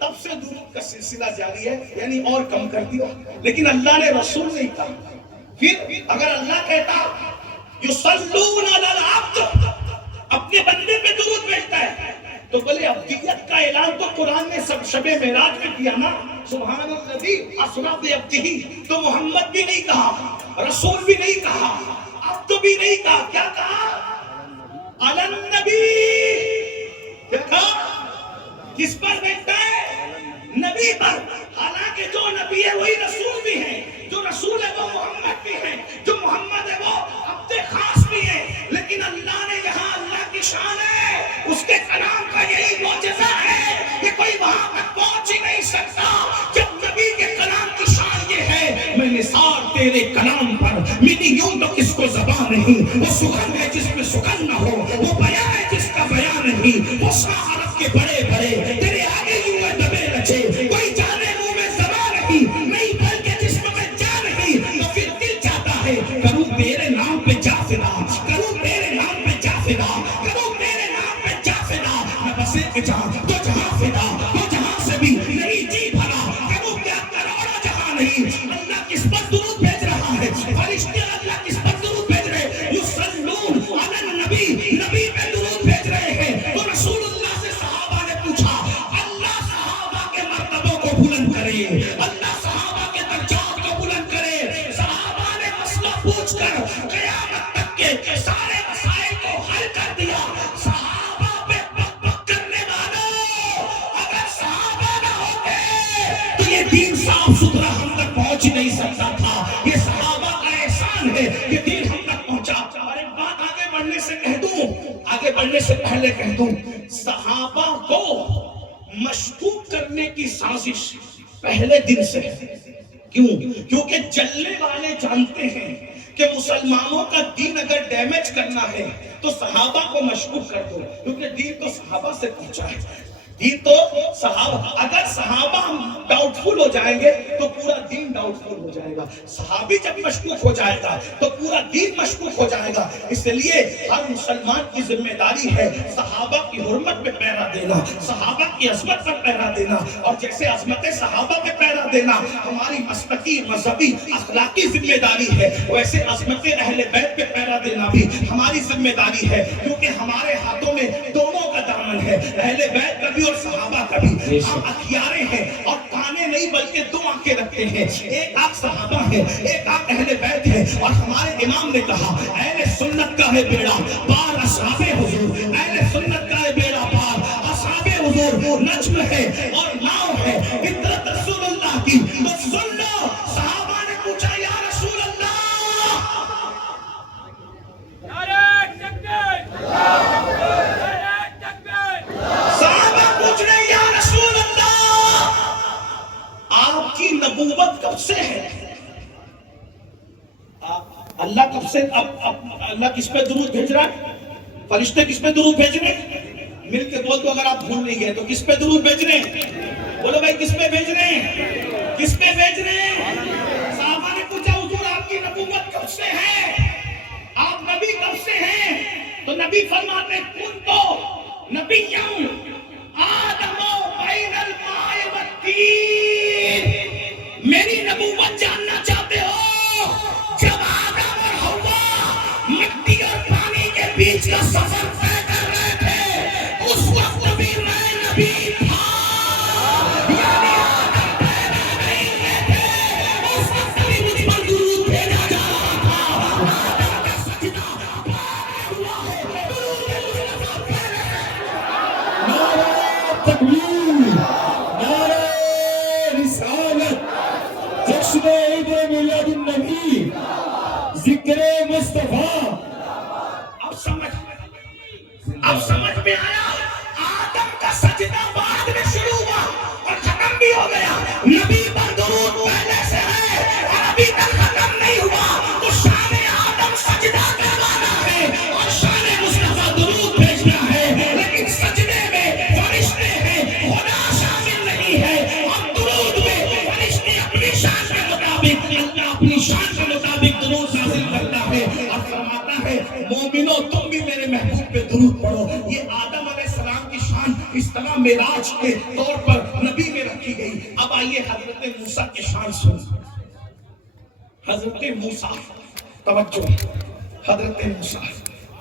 تب سے درود کا سلسلہ جاری ہے، یعنی اور کم کر دیا. لیکن اللہ نے رسول نہیں کہا. پھر اگر اللہ کہتا یصلون علی العبد، اپنے بندے پہ درود بھیجتا ہے، تو بولے عبدیت کا اعلان تو قرآن نے سب شب معراج میں کیا نا، سبحان الذی اسری بعبدہ. تو محمد بھی نہیں کہا، رسول بھی نہیں کہا، عبد بھی نہیں کہا. کیا کہا؟ علی النبی. کیا کہا؟ کس پر بھیجتا ہے؟ نبی پر. حالانکہ جو نبی ہے وہی رسول بھی ہے، جو رسول ہے وہ محمد بھی ہے، جو محمد ہے وہ عبد خاص بھی ہے. لیکن اللہ نے یہاں اللہ کی شان ہے، اس کے کلام کا یہی معجزہ ہے کہ کوئی وہاں تک پہنچ ہی نہیں سکتا. جب نبی کے کلام کی شان یہ ہے میں نثار تیرے کلام پر میری یوں تو کس کو زبان نہیں، وہ سخن ہے جس میں سخن نہ ہو، وہ بیان ہے جس کا بیان نہیں، وہ شاعرت کے بڑے بڑے تیرے آگے یوں ہے دبے رچے، کوئی جانے منہ میں زبان نہیں بلکہ جسم میں جان نہیں. تو پھر دل چاہتا ہے کروں تیرے نام پہ جا فدا، کروں تیرے نام پہ جا فدا، کروں تیرے نام پہ جا فدا. میں بس ایک جہاں تو جہاں فدا، تو جہاں سے بھی نہیں جی بھرا، کروں کیا کروڑا جہاں نہیں. اللہ کس پر درود بھیج رہا ہے؟ فرشتے اللہ کس پر درود بھیج رہے ہیں؟ یصلون علی النبی، نبی پہ درود بھیج رہے ہیں. تو رسول اللہ سے صحابہ نے پوچھا اللہ صحابہ کے مرتبوں کو بلند کرے، اللہ صحابہ کے درجات کو بلند کرے. صحابہ نے مسئلہ پوچھ کر قیامت تک کے سارے مسائل کو حل کر دیا. صحابہ پہ بک بک کرنے والوں، اگر صحابہ نہ ہوتے تو یہ دین صاف ستھرا ہم تک پہنچ نہیں سکتا تھا. یہ صحابہ کا احسان ہے کہ دین ہم تک پہنچا. اور ایک بات آگے بڑھنے سے کہہ دوں، آگے بڑھنے سے پہلے کہہ دوں، صحابہ کو مشکوک کرنے کی سازش پہلے دن سے ہے. کیوں؟ کیونکہ جلنے والے جانتے ہیں کہ مسلمانوں کا دین اگر ڈیمیج کرنا ہے تو صحابہ کو مشکوک کر دو، کیونکہ دین تو صحابہ سے پہنچا ہے. دین تو صحابہ، اگر صحابہ ڈاؤٹ فل ہو جائیں گے تو پورا دین ڈاؤٹ فل ہو جائے گا. صحابی جب مشکوک ہو جائے گا تو پورا دین مشکوک ہو جائے گا. اس لیے ہر مسلمان کی ذمہ داری ہے صحابہ کی حرمت پہ پہرا دینا، صحابہ کی عظمت پر پہرا دینا. اور جیسے عظمت صحابہ پہ پہرا دینا ہماری مسلکی، مذہبی، اخلاقی ذمہ داری ہے، ویسے عظمت اہل بیت پہ پہرا دینا بھی ہماری ذمہ داری ہے. کیونکہ ہمارے ہاتھوں میں دونوں کا دامن ہے، اہل بیت کا بھی اور صحابہ کا بھی. ہم اخیارے ہیں اور کانے نہیں بلکہ دو آنکھیں رکھتے ہیں. ایک آنکھ صحابہ ہے، ایک آنکھ اہل بیت ہے. اور ہمارے امام نے کہا اہل سنت کا ہے بیڑا پار اصحاب حضور، اہل سنت کا ہے بیڑا پار اصحاب حضور. نجم ہے اور ناؤ ہے فطرت رسول اللہ کی. تو سن لو، صحابہ نے پوچھا یا رسول اللہ، صحابہ پوچھ رہے ہیں یا رسول اللہ آپ کی نبوت کب سے ہے؟ اللہ کب سے، اللہ کس پہ درود بھیج رہا ہے؟ فرشتے کس پہ درود بھیج رہے ہیں؟ مل کے بول دو اگر آپ بھول نہیں گئے تو. کس پہ درود بھیج رہے ہیں؟ بولو بھائی کس پہ بھیج رہے ہیں؟ کس پہ بھیج رہے ہیں؟ کی نبوت کب سے ہے؟ آپ نبی کب سے ہیں؟ تو نبی فرماتے کن تو نبی آدم بین الماء والطین. میری نبوت جاننا چاہتے ہو؟ جب آدم اور حوا مٹی اور پانی کے بیچ کا سفر طے کر رہے تھے اس وقت بھی میں نبی تھا. یعنی آدم پیدا نہیں ہوئے تھے اس وقت بھی مجھ پر درود بھیجا جا رہا تھا. آدم کا سجدہ ہوا ہے درود مصطفیٰ پہلے. نعرہ تکبیر، نعرہ رسالت، جشن عید میلاد النبی، ذکر مصطفیٰ. اب سمجھ میں آیا. آدم کا سجدہ بعد میں شروع ہوا اور ختم بھی ہو گیا. نبی پر درود پہلے سے ہے اور ابھی تک ختم نہیں ہوا. تو شان آدم سجدہ کروانا ہے اور شان مصطفیٰ درود بھیجنا ہے. لیکن سجدے میں فرشتے ہیں، خدا شامل نہیں ہے. اور درود میں فرشتے اپنی شان کے مطابق، اللہ اپنی شان کے مطابق درود نازل کرتا ہے اور فرماتا ہے مومنو تم بھی میرے محبوب پہ درود پڑھو. یہ آدم علیہ السلام کی شان اس طرح معراج کے طور پر نبی میں رکھی گئی. اب آئیے حضرت موسیٰ کی شان سن. حضرت موسیٰ، توجہ، حضرت موسیٰ.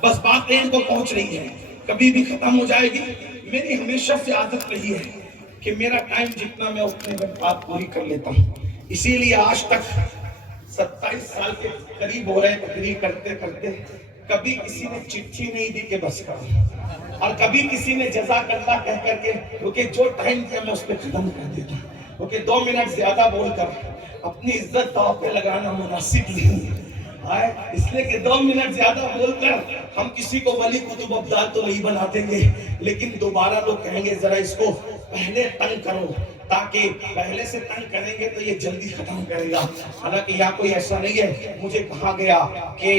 بس بات ان کو پہنچ رہی ہے، کبھی بھی ختم ہو جائے گی. میری ہمیشہ سے عادت رہی ہے کہ میرا ٹائم جتنا میں اتنے میں بات پوری کر لیتا ہوں. اسی لیے آج تک 27 سال کے قریب ہو رہے تقریر کرتے کرتے کبھی کسی نے چٹھی نہیں دی کہ بس کرو، اور کبھی کسی نے جزاک اللہ کہہ کر کے کیونکہ جو ٹائم دیا میں اس پہ ختم کر دیتا ہوں. کیونکہ 2 منٹ زیادہ بول کر اپنی عزت داؤ پہ لگانا مناسب نہیں ہے. اس لیے کہ 2 منٹ زیادہ بول کر ہم کسی کو ولی قطب ابدال تو نہیں بنا دیں گے، لیکن دوبارہ لوگ کہیں گے ذرا اس کو پہلے تنگ کرو، تاکہ پہلے سے تنگ کریں گے تو یہ جلدی ختم کرے گا. حالانکہ یہاں کوئی ایسا نہیں ہے. مجھے کہا گیا کہ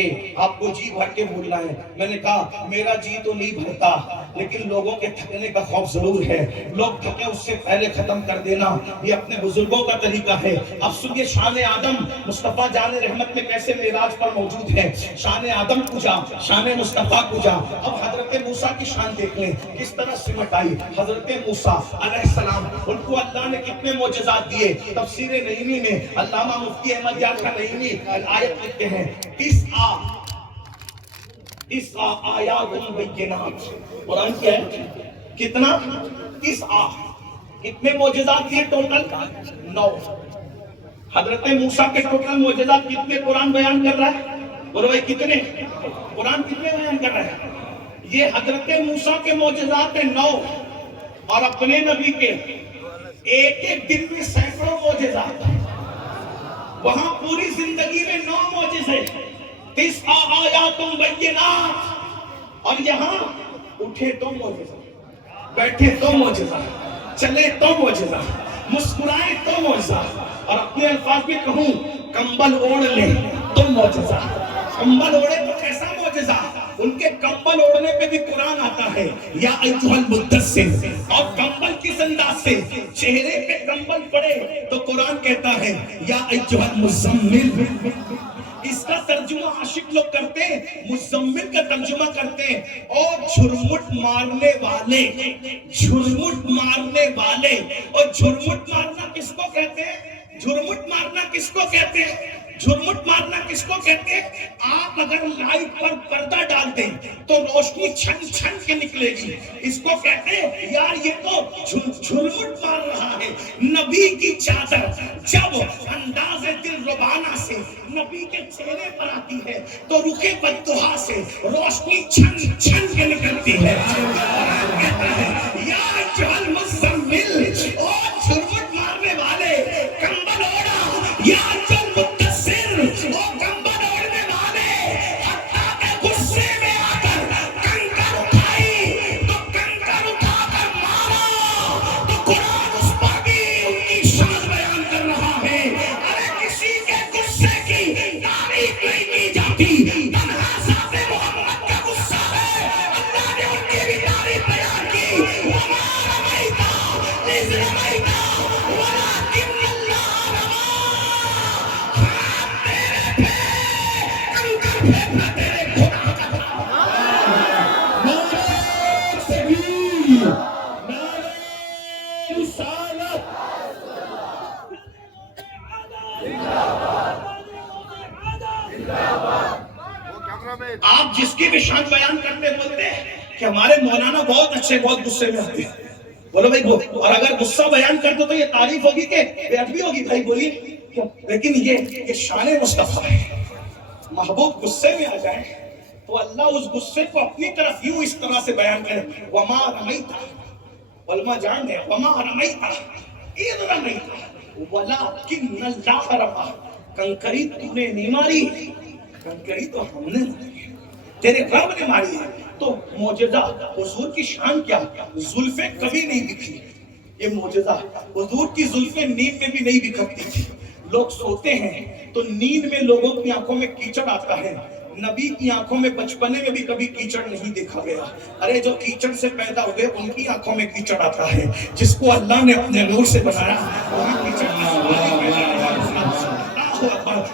آپ کو جی بھر کے بولنا ہے. میں نے کہا میرا جی تو نہیں بھرتا، لیکن لوگوں کے تھکنے کا خوف ضرور ہے. لوگ تھکے اس سے پہلے ختم کر دینا یہ اپنے بزرگوں کا طریقہ ہے. اب سنیے شان آدم مصطفیٰ جان رحمت میں کیسے معراج پر موجود ہے. شان آدم کجا، شان مصطفیٰ کجا. اب حضرت موسیٰ کی شان دیکھ لیں کس طرح سمٹ آئی. حضرت موسیٰ علیہ السلام، ان کو اللہ نے کتنے معجزات دیے. تفسیر نعیمی میں علامہ مفتی احمد یار خان نعیمی آیت لکھتے ہیں 30 آیات بینات. قرآن کیا ہے کتنا؟ 30. کتنے معجزات دیے ٹوٹل؟ 9. حضرت موسیٰ کے ٹوٹل معجزات کتنے قرآن بیان کر رہا ہے؟ اور بھائی کتنے قرآن کتنے بیان کر رہا ہے؟ یہ حضرت موسیٰ کے معجزات ہیں 9، اور اپنے نبی کے ایک دن میں سینکڑوں معجزات. وہاں پوری زندگی میں 9 معجزے، 30 آیات بینات. اور یہاں اٹھے تو معجزہ، بیٹھے تو معجزہ، چلے تو معجزہ، مسکرائے تو معجزہ. اور اپنے الفاظ میں کہوں کمبل اوڑھ لے تو معجزہ. کمبل اوڑھے تو کیسا معجزہ؟ ان کے کمبل اوڑھنے پہ بھی قرآن آتا ہے یا ایھا المدثر. اور کمبل کس انداز سے؟ چہرے پہ کمبل پڑے تو قرآن کہتا ہے یا ایھا المزمل. اس کا ترجمہ عاشق لوگ کرتے ہیں، مزمل کا ترجمہ کرتے ہیں اور جھرمٹ مارنے والے. جھرمٹ مارنے والے. اور جھرمٹ مارنا کس کو کہتے ہیں؟ جھرمٹ مارنا کس کو کہتے ہیں؟ جھرمٹ مارنا کس کو کہتے ہیں؟ آپ اگر لائٹ پر پردہ ڈال دیں تو روشنی چھن چھن کے نکلے گی. اس کو کہتے ہیں یار یہ تو جھرمٹ مار رہا ہے. نبی کی چادر جب انداز دل ربانہ سے نبی کے چہرے پر آتی ہے تو رخ بددعا سے روشنی چھن چھن کے نکلتی ہے. کہتا ہے یا ایھا المزمل، اور جھرمٹ مارنے والے کمبل اوڑھا. یا ایھا المدثر، اور کمبل اوڑھنے والے حتیٰ کہ غصے میں آ کر کنکر اٹھائی تو کنکر اٹھا کر مارا. تو قرآن اس پر بھی ان کی شان بیان کر رہا ہے. ارے کسی کے غصے کی تعریف نہیں کی جاتی، تنہا ذات محمد کا غصہ ہے. اللہ نے ان کی بھی تعریف شان بیان کرتے بولتے کہ ہمارے مولانا بہت اچھے، بہت غصے میں ہوتے ہیں. بولو بھائی، اور اگر غصہ بیان کر دو تو یہ تعریف ہوگی کہ بے ادبی ہوگی؟ بھائی بولیے. لیکن یہ شان مصطفیٰ ہے. محبوب غصے میں آ جائے تو اللہ اس غصے کو اپنی طرف یوں اس طرح سے بیان کرے، وما رمیت، علماء جان ہے، وما رمیت اذ رمیت ولکن اللہ رمی. کنکری تو نے نہیں ماری، کنکری تو ہم نے ماری، تیرے رب نے ماری ہے. تو معجزہ حضور کی شان کیا؟ زلفیں کبھی نہیں دکھی. یہ معجزہ، حضور کی زلفیں نیند میں بھی نہیں بکھرتی تھی. لوگ سوتے ہیں تو نیند میں لوگوں کی آنکھوں میں کیچڑ آتا ہے، نبی کی آنکھوں میں بچپنے میں بھی کبھی کیچڑ نہیں دیکھا گیا. ارے جو کیچڑ سے پیدا ہوئے ان کی آنکھوں میں کیچڑ آتا ہے. جس کو اللہ نے اپنے نور سے بنایا وہی کیچڑ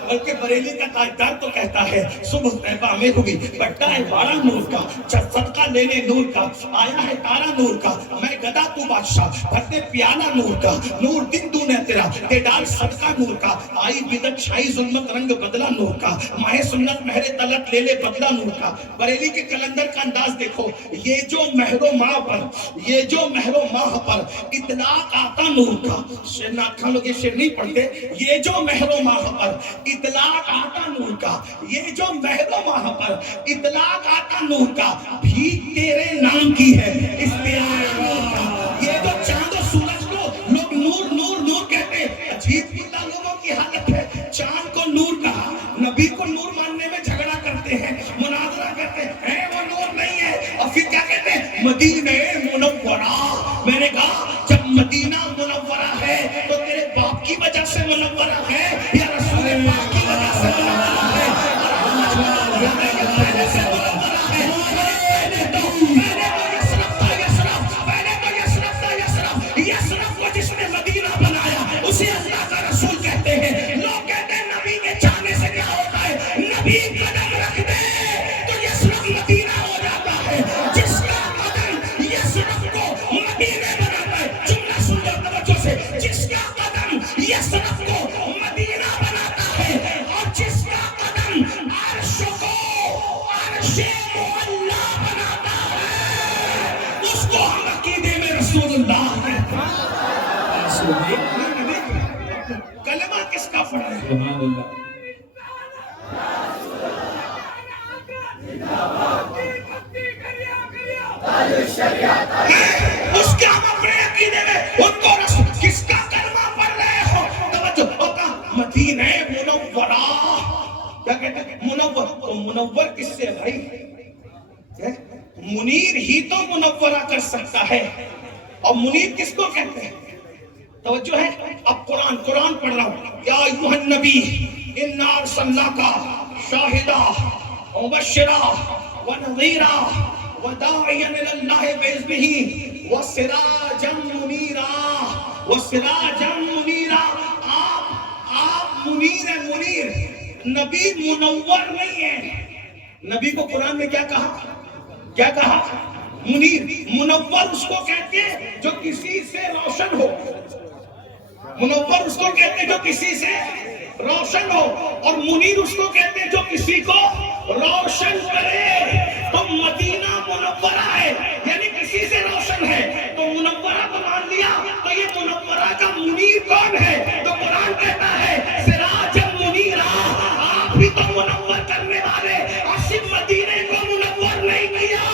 بلکہ بریلی کا تاجدار تو کہتا ہے صبح طیبہ میں ہوئی بٹا ہے بارہ نور کا، صدقہ لینے نور کا، آیا ہے تارا نور کا، میں گدا تو بادشاہ بھرتے پیالہ نور کا، نور دن دون ہے تیرا دے ڈال صدقہ نور کا، آئی بدت چھائی ظلمت رنگ بدلا نور کا، ماہ سنت مہر طلت لے لے بدلا نور کا. بریلی کے کلندر کا انداز دیکھو، یہ جو مہر و ماہ پر، یہ جو مہر و ماہ پر اطلاق آتا نور کا. شیر نات خان لوگ یہ شیر نہیں پڑھتے. یہ جو مہر و ماہ پر اطلاق آتا نور کا، یہ جو مہر و ماہ پر اطلاق آتا نور کا، بھی تیرے نام کی ہے استعارہ نور کا. یہ جو چاند و سورج کو لوگ نور نور نور کہتے ہیں، عجیب اللہ لوگوں کی حالت ہے. چاند کو نور کہا، نبی کو نور ماننے میں جھگڑا کرتے ہیں، مناظرہ کرتے ہیں، وہ نور نہیں ہے. اور پھر کیا کہتے ہیں؟ مدینہ منورہ. میں نے کہا جب مدینہ منورہ ہے تو تیرے باپ کی وجہ سے منورہ ہے یا رسول پاک کی وجہ سے منورہ ہے؟ یسرف کو جس نے مدینہ بنایا اسے اللہ کا رسول کہتے ہیں. لوگ کہتے ہیں نبی کے جانے سے کیا ہوتا ہے؟ نبی قدم رکھ دے تو یسرف مدینہ ہو جاتا ہے. جس کا قدم یسرف کو مدینہ بناتا ہے، جملہ سن لو توجہ سے، جس کا قدم یسرف کو مدینہ بناتا ہے اور جس کا قدم عرش کو عرش معلا بناتا ہے، اس کو ہم عقیدے میں رسول اللہ ہے. کلمہ کس کا پڑھا ہے؟ سبحان اللہ. اس کے ہم اپنے عقیدے میں ان کو کس کا کلمہ پڑھ رہے ہو؟ توجہ ہوگا مدینہ منورہ. کیا کہتے ہیں؟ منور. تو منور کس سے بھائی؟ منیر ہی تو منورہ کر سکتا ہے. اور منیر کس کو کہتے ہیں؟ توجہ ہے. اب قرآن پڑھ رہا ہوں. یا ایھا النبی انا ارسلناک شاہدا ومبشرا ونذیرا وداعیا الی اللہ باذنہ وسراجا منیرا. وسراجا منیرا. آپ منیر ہیں. منیر. نبی منور نہیں ہے. نبی کو قرآن میں کیا کہا؟ کیا کہا؟ منیر. منور اس کو کہتے ہیں جو کسی سے روشن ہو. منور اس کو کہتے ہیں جو کسی سے روشن ہو، اور منیر اس کو کہتے ہیں جو کسی کو روشن کرے. تو مدینہ منورہ ہے یعنی کسی سے روشن ہے. تو منورہ کو مان لیا تو یہ منورہ کا منیر کون ہے؟ تو قرآن کہتا ہے سراج منیرا. آپ بھی تو منور کرنے والے، اور صرف مدینے کو منور نہیں کیا.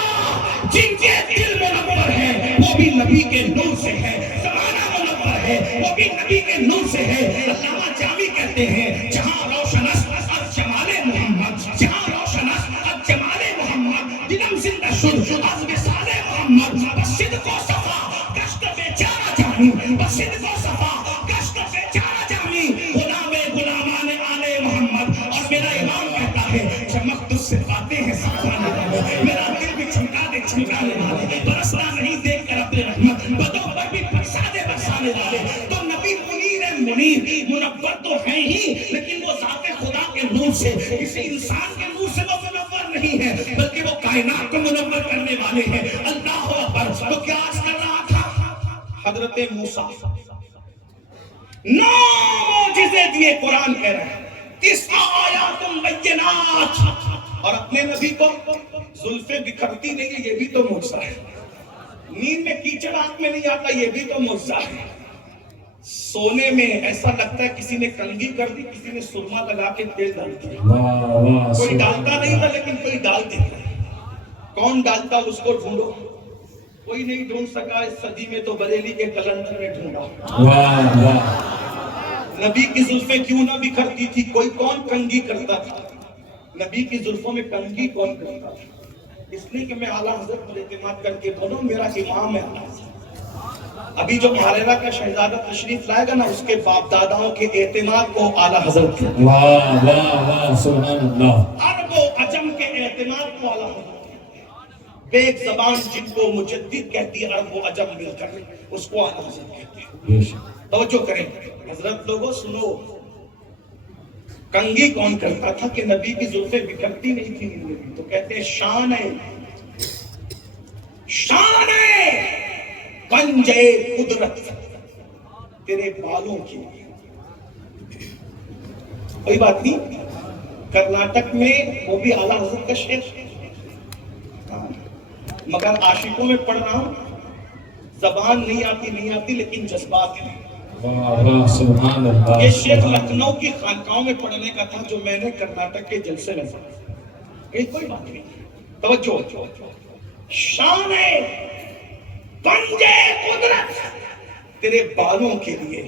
جن کے دل منور ہے وہ بھی نبی کے نور سے ہے. زمانہ منور ہے وہ بھی نبی کے نور سے ہے. علامہ جامی کہتے ہیں جہاں روشن است از جمال محمد، جہاں روشن است از جمال محمد، دلم زندہ شد از وصال محمد. بصدق و صفا گشت بیچارہ جانی، بصدق و صفا گشت بیچارہ جانی، غلام غلامان آل محمد. اور میرا امام کہتا ہے چمک تجھ سے باتیں ہیں سکھانے والے، میرا دل بھی چھمکانے والے، برسنا نہیں دیکھ کر اپنے رحمت، بدوں پر بھی برسانے برسانے والے. تو نبی منیر ہے. منیر منور تو ہیں ہی، لیکن وہ ذات خدا کے نور سے، کسی انسان کے نور سے وہ منور نہیں ہے، بلکہ وہ کائنات کو منور کرنے والے ہیں. اللہ اکبر. تو کیا عرض کر رہا تھا؟ حضرت موسیٰ 9 معجزے دیے. قرآن کہہ رہے ہیں 9 آیات بینات. اور اپنے نبی کو زلفیں بکھرتی نہیں ہے، یہ بھی تو معجزہ ہے۔ نیند میں کیچڑ آنکھ میں نہیں آتا، یہ بھی تو معجزہ ہے۔ سونے میں ایسا لگتا ہے کسی نے کنگھی کر دی، کسی نے سرما لگا کے تیل ڈال دیا۔ کوئی ڈالتا نہیں تھا لیکن کوئی ڈال دیتا ہے۔ کون ڈالتا اس کو ڈھونڈو، کوئی نہیں ڈھونڈ سکا اس صدی میں، تو بریلی کے کلندر میں ڈھونڈا۔ نبی کی زلفیں کیوں نہ بکھرتی تھی؟ کوئی کون کنگھی کرتا تھا؟ نبی کی زلفوں میں کنگھی کون کرتا تھا؟ اس لیے کہ میں اعلیٰ حضرت پر اعتماد کر کے بولوں میرا امام ہے اعلیٰ حضرت۔ ابھی جو محررہ کا شہزادہ تشریف لائے گا نا، اس کے باپ داداؤں کے اعتماد کو اعلیٰ حضرت کیا۔ واہ واہ واہ سبحان اللہ۔ عرب و عجم کے اعتماد کو اعلیٰ حضرت کیا۔ بے ایک زبان جن کو مجدد کہتی ہے عرب و عجم مل کر، اس کو اعلیٰ حضرت کہتے ہیں۔ توجہ کریں حضرت لوگوں، سنو، کنگھی کون کرتا تھا کہ نبی کی زلفیں بکھرتی نہیں تھی؟ تو کہتے ہیں شان ہے، شان ہے پنجے قدرت تیرے بالوں کی۔ کوئی بات نہیں، کرناٹک میں وہ بھی اعلیٰ حضرت کا شعر، مگر عاشقوں میں پڑھ رہا ہوں، زبان نہیں آتی لیکن جذبات ہیں۔ سبحان اللہ۔ یہ شیخ لکھنؤ کی خانقاہوں میں پڑھنے کا تھا جو میں نے کرناٹک کے جلسے میں پڑھا۔ کوئی بات نہیں، توجہ۔ شان ہے پنجے قدرت تیرے بالوں کے لیے،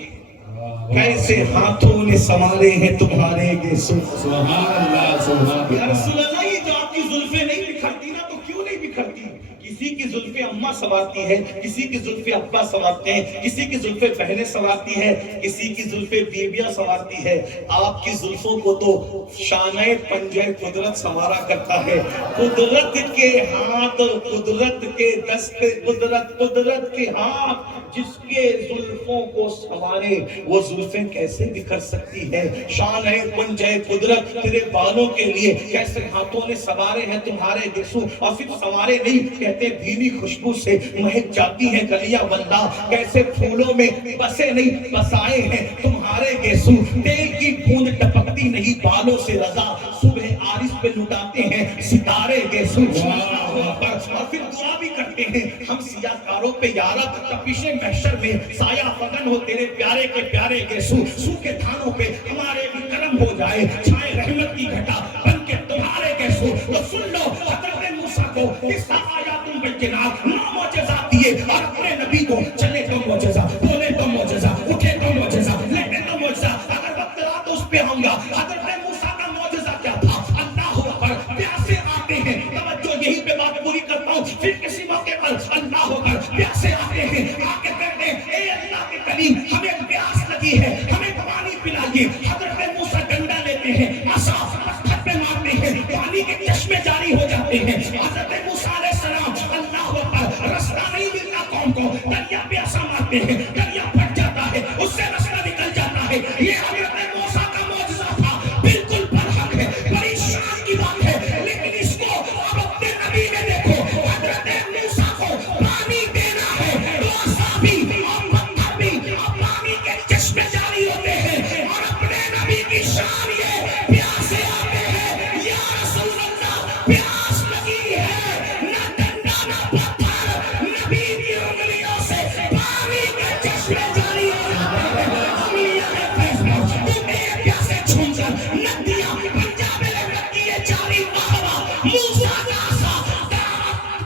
کیسے ہاتھوں نے سنوارے ہیں تمہارے گیسو۔ سبحان اللہ سبحان یا اللہ۔ رسول اللہ، یہ جو آپ کی زلفیں نہیں بکھرتی نا، تو کیوں نہیں بکھرتی؟ کسی کی زلفیں اماں سنوارتی ہے، کسی کی زلفیں ابا سنوارتے ہیں، کسی کی زلفیں بہنیں سنوارتی ہے، کسی کی زلفیں بیویاں سنوارتی ہے۔ آپ کی زلفوں کو تو شانہ پنجہ قدرت سنوارا کرتا ہے۔ قدرت کے ہاتھ، قدرت کے دست، قدرت کے ہاتھ جس کے زلفوں کو سنوارے، وہ زلفیں کیسے بکھر سکتی ہے؟ شان ہے پنجہ قدرت تیرے بالوں کے لیے، کیسے ہاتھوں نے سنوارے ہیں تمہارے گیسو۔ اور صرف سنوارے نہیں، کہتے بھیلی خوشبو سے مہک جاتی ہیں گلیاں واللہ، کیسے پھولوں میں بسے نہیں بسائے ہیں تمہارے گیسو۔ تیل کی بوند ٹپکتی نہیں بالوں سے رضا، صبح عارض پہ لٹاتے ہیں ستارے گیسو۔ اور پھر دعا بھی کرتے ہیں ہم سیاہ کاروں پہ، یا رب تپش محشر میں سایہ فگن ہو تیرے پیارے کے پیارے گیسو۔ سوکھے تھانوں پہ ہمارے بھی کرم ہو جائے، چھائے رحمت کی گھٹا بن کے تمہارے گیسو۔ تو سن لو حضرت موسیٰ کو قصہ آیا تم بالجنات، نو معجزات دیے، اور اپنے نبی کو چلے تو معجزہ، بولے تو معجزہ، اٹھے تو معجزہ، لیٹے تو معجزہ۔ اگر وقت رہا تو اس پہ آؤں گا۔ حضرت موسیٰ کا معجزہ کیا تھا؟ اللہ اکبر، پیاسے آتے ہیں، توجہ یہی پہ بات پوری کرتا ہوں، پھر کسی موقع پر اللہ اکبر، پیاسے آتے ہیں، آ کے کہتے ہیں اے اللہ کے کریم، ہمیں پیاس لگی ہے، ہمیں پانی پلائیے۔ حضرت موسیٰ ڈنڈا لیتے ہیں، عصا پتھر پہ مارتے ہیں، پانی کے چشمے جاری ہو جاتے ہیں۔ حضرت موسیٰ علیہ السلام اللہ اکبر، رستہ نہیں ملتا قوم کو، دریا پہ عصا مارتے ہیں، دریا پھٹ جاتا ہے، اس سے رستہ نکل جاتا ہے۔ یہ حضرت موسیٰ کا معجزہ تھا، بالکل برحق ہے، بڑی شان کی بات ہے، لیکن اس کو اب اپنے نبی میں دیکھو۔ حضرت موسیٰ کو پانی دینا ہے، تو عصا بھی اور پتھر بھی اب پانی کے چشمے جاری ہوتے ہیں، اور اپنے نبی کی شان یہ پیاسے آتے ہیں، یا رسول اللہ پیاس لگی ہے، نہ ڈنڈا نہ پتھر، نبی کی انگلیوں سے پانی کے چشمے جاری ہو جاتے ہیں۔ انگلیاں میں پھینس دو، تم یہ پیاسے چھوم کر ندیاں پنجاب میں لگتی ہے جاری بہوا۔ موسیٰ کا عصا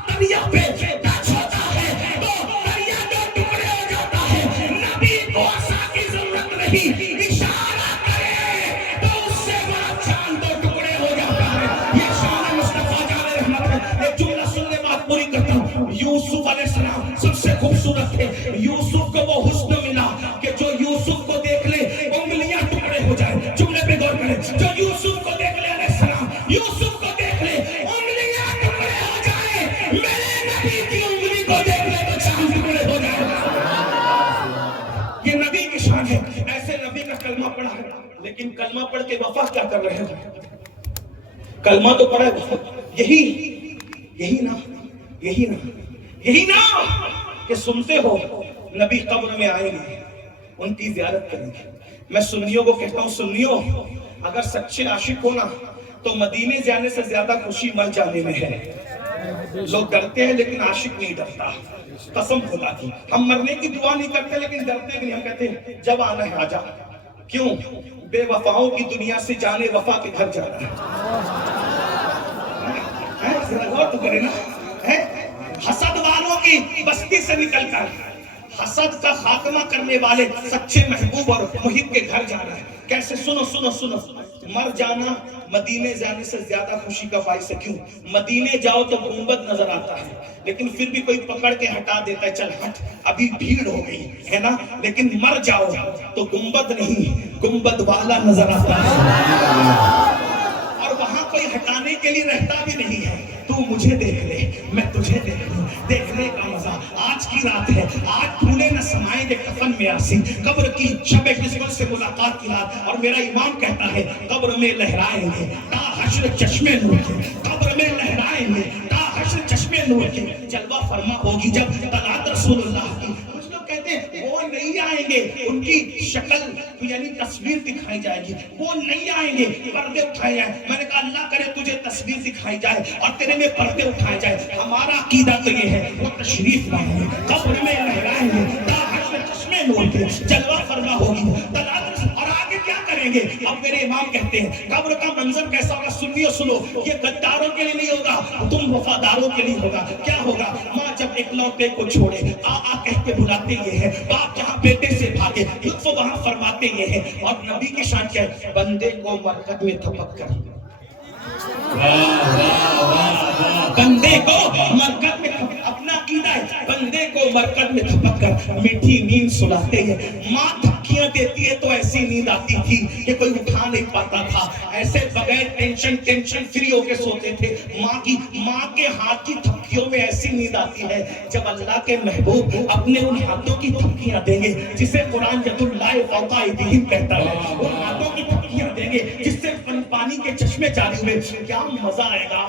دریا پہ ٹچ ہوتا ہے تو دریا دو ٹکڑے ہو جاتا ہے۔ نبی کو عصا کی ضرورت نہیں، اشارہ کرے تو اس سے بڑا چاند دو ٹکڑے ہو جاتا ہے۔ یہ شان مصطفیٰ جان رحمت ہے۔ ایک جملہ سننے بات پوری کرتا ہوں۔ یوسف علیہ السلام سب سے خوبصورت تھے، یوسف کو وہ حسن ملا کہ جو یوسف کو دیکھ لے انگلیاں ٹکڑے ہو جائے۔ جملے پہ غور کریں، جو یوسف کو دیکھ لے علیہ السلام، یوسف کو دیکھ لے انگلیاں ٹکڑے ہو جائے، میرے نبی کی انگلی کو دیکھ لے تو چاند ٹکڑے ہو جائے۔ یہ نبی کی شان ہے۔ ایسے نبی کا کلمہ پڑھا ہے، لیکن کلمہ پڑھ کے وفا کیا کر رہے ہو؟ کلمہ تو پڑھا ہے، یہی نا کہ سنتے ہو نبی قبر میں آئیں گے، ان کی زیارت کریں گے۔ میں سنیوں کو کہتا ہوں، سنیوں اگر سچے عاشق ہو نا تو مدینے جانے سے زیادہ خوشی مر جانے میں ہے۔ لوگ ڈرتے ہیں لیکن عاشق نہیں ڈرتا، قسم خدا کی۔ ہم مرنے کی دعا نہیں کرتے لیکن ڈرتے بھی نہیں، ہم کہتے ہیں جب آنا ہے آجا۔ کیوں؟ بے وفاؤں کی دنیا سے جانے وفا کے گھر جانا ہے۔ غور تو کرے نا، حسد والوں کی بستی سے نکل کر حسد کا خاتمہ کرنے والے سچے محبوب اور محب کے گھر جانا ہے۔ کیسے؟ سنو سنو سنو، مر جانا مدینے جانے سے زیادہ خوشی کا باعث ہے۔ کیوں؟ مدینے جاؤ تو گنبد نظر آتا ہے، لیکن پھر بھی کوئی پکڑ کے ہٹا دیتا ہے، چل ہٹ ابھی بھیڑ ہو گئی ہے نا، لیکن مر جاؤ تو گنبد نہیں، گنبد والا نظر آتا ہے، اور وہاں کوئی ہٹانے کے لیے رہتا بھی نہیں ہے۔ تو مجھے دیکھ لے، میں تجھے دیکھ لوں، دیکھنے کا مزہ۔ آج کی رات ہے، آج پھولے نہ سمائیں گے کفن میں آسی، قبر کی شب قسمت سے ملاقات کی رات، اور میرا امام کہتا ہے قبر میں لہرائیں گے تا حشر چشمے نور کے، قبر میں لہرائیں گے تا حشر چشمے نور کے، جلوہ فرما ہوگی جب طلعت رسول اللہ کی۔ کچھ لوگ کہتے ہیں وہ نہیں آئیں گے، ان کی شکل یعنی تصویر دکھائی جائے گی، وہ نہیں آئیں گے، پردے اٹھائے جائیں۔ میں نے کہا اللہ کرے تجھے تصویر دکھائی جائے اور تیرے میں پردے اٹھائے جائے۔ ہمارا عقیدہ تو یہ ہے وہ تشریف لائیں گے، قبر میں لہرائیں گے تا حشر چشمے نور کے، جلوہ فرما ہوگی طلعت۔ اور آگے کیا کریں گے؟ اب میرے امام کہتے ہیں قبر کا منظر کیسا ہوگا؟ سنیو سنو، یہ غداروں کے لیے نہیں ہوگا، تم وفاداروں کے لیے ہوگا۔ کیا ہوگا؟ ماں جب اکلوتے کو چھوڑے آ آ کہہ کے بلاتے یہ ہے، باپ جہاں بیٹے سے بھاگے لطف وہاں فرماتے یہ ہے، اور نبی کی شان کیا ہے؟ بندے کو مرکت میں تھپک کر، بندے کو مرکت میں اپنا عقیدہ ہے، بندے کو مرکت میں تھپک کر میٹھی نیند سلاتے ہیں۔ ماں تھپکیاں دیتی ہے تو ایسی نیند آتی تھی کہ کوئی اٹھا نہیں پاتا تھا، ایسے بغیر ٹینشن فری ہو کے سوتے تھے۔ ماں کے ہاتھ کی تھپکیوں میں ایسی نیند آتی ہے جب اللہ کے محبوب اپنے ان ہاتھوں کی تھپکیاں دیں گے جسے قرآن ید اللہ فوق ایدیہم کہتا ہے، ان ہاتھوں کی تھپکیاں دیں گے جس سے پانی کے چشمے جاری ہوئے، کیا مزہ آئے گا،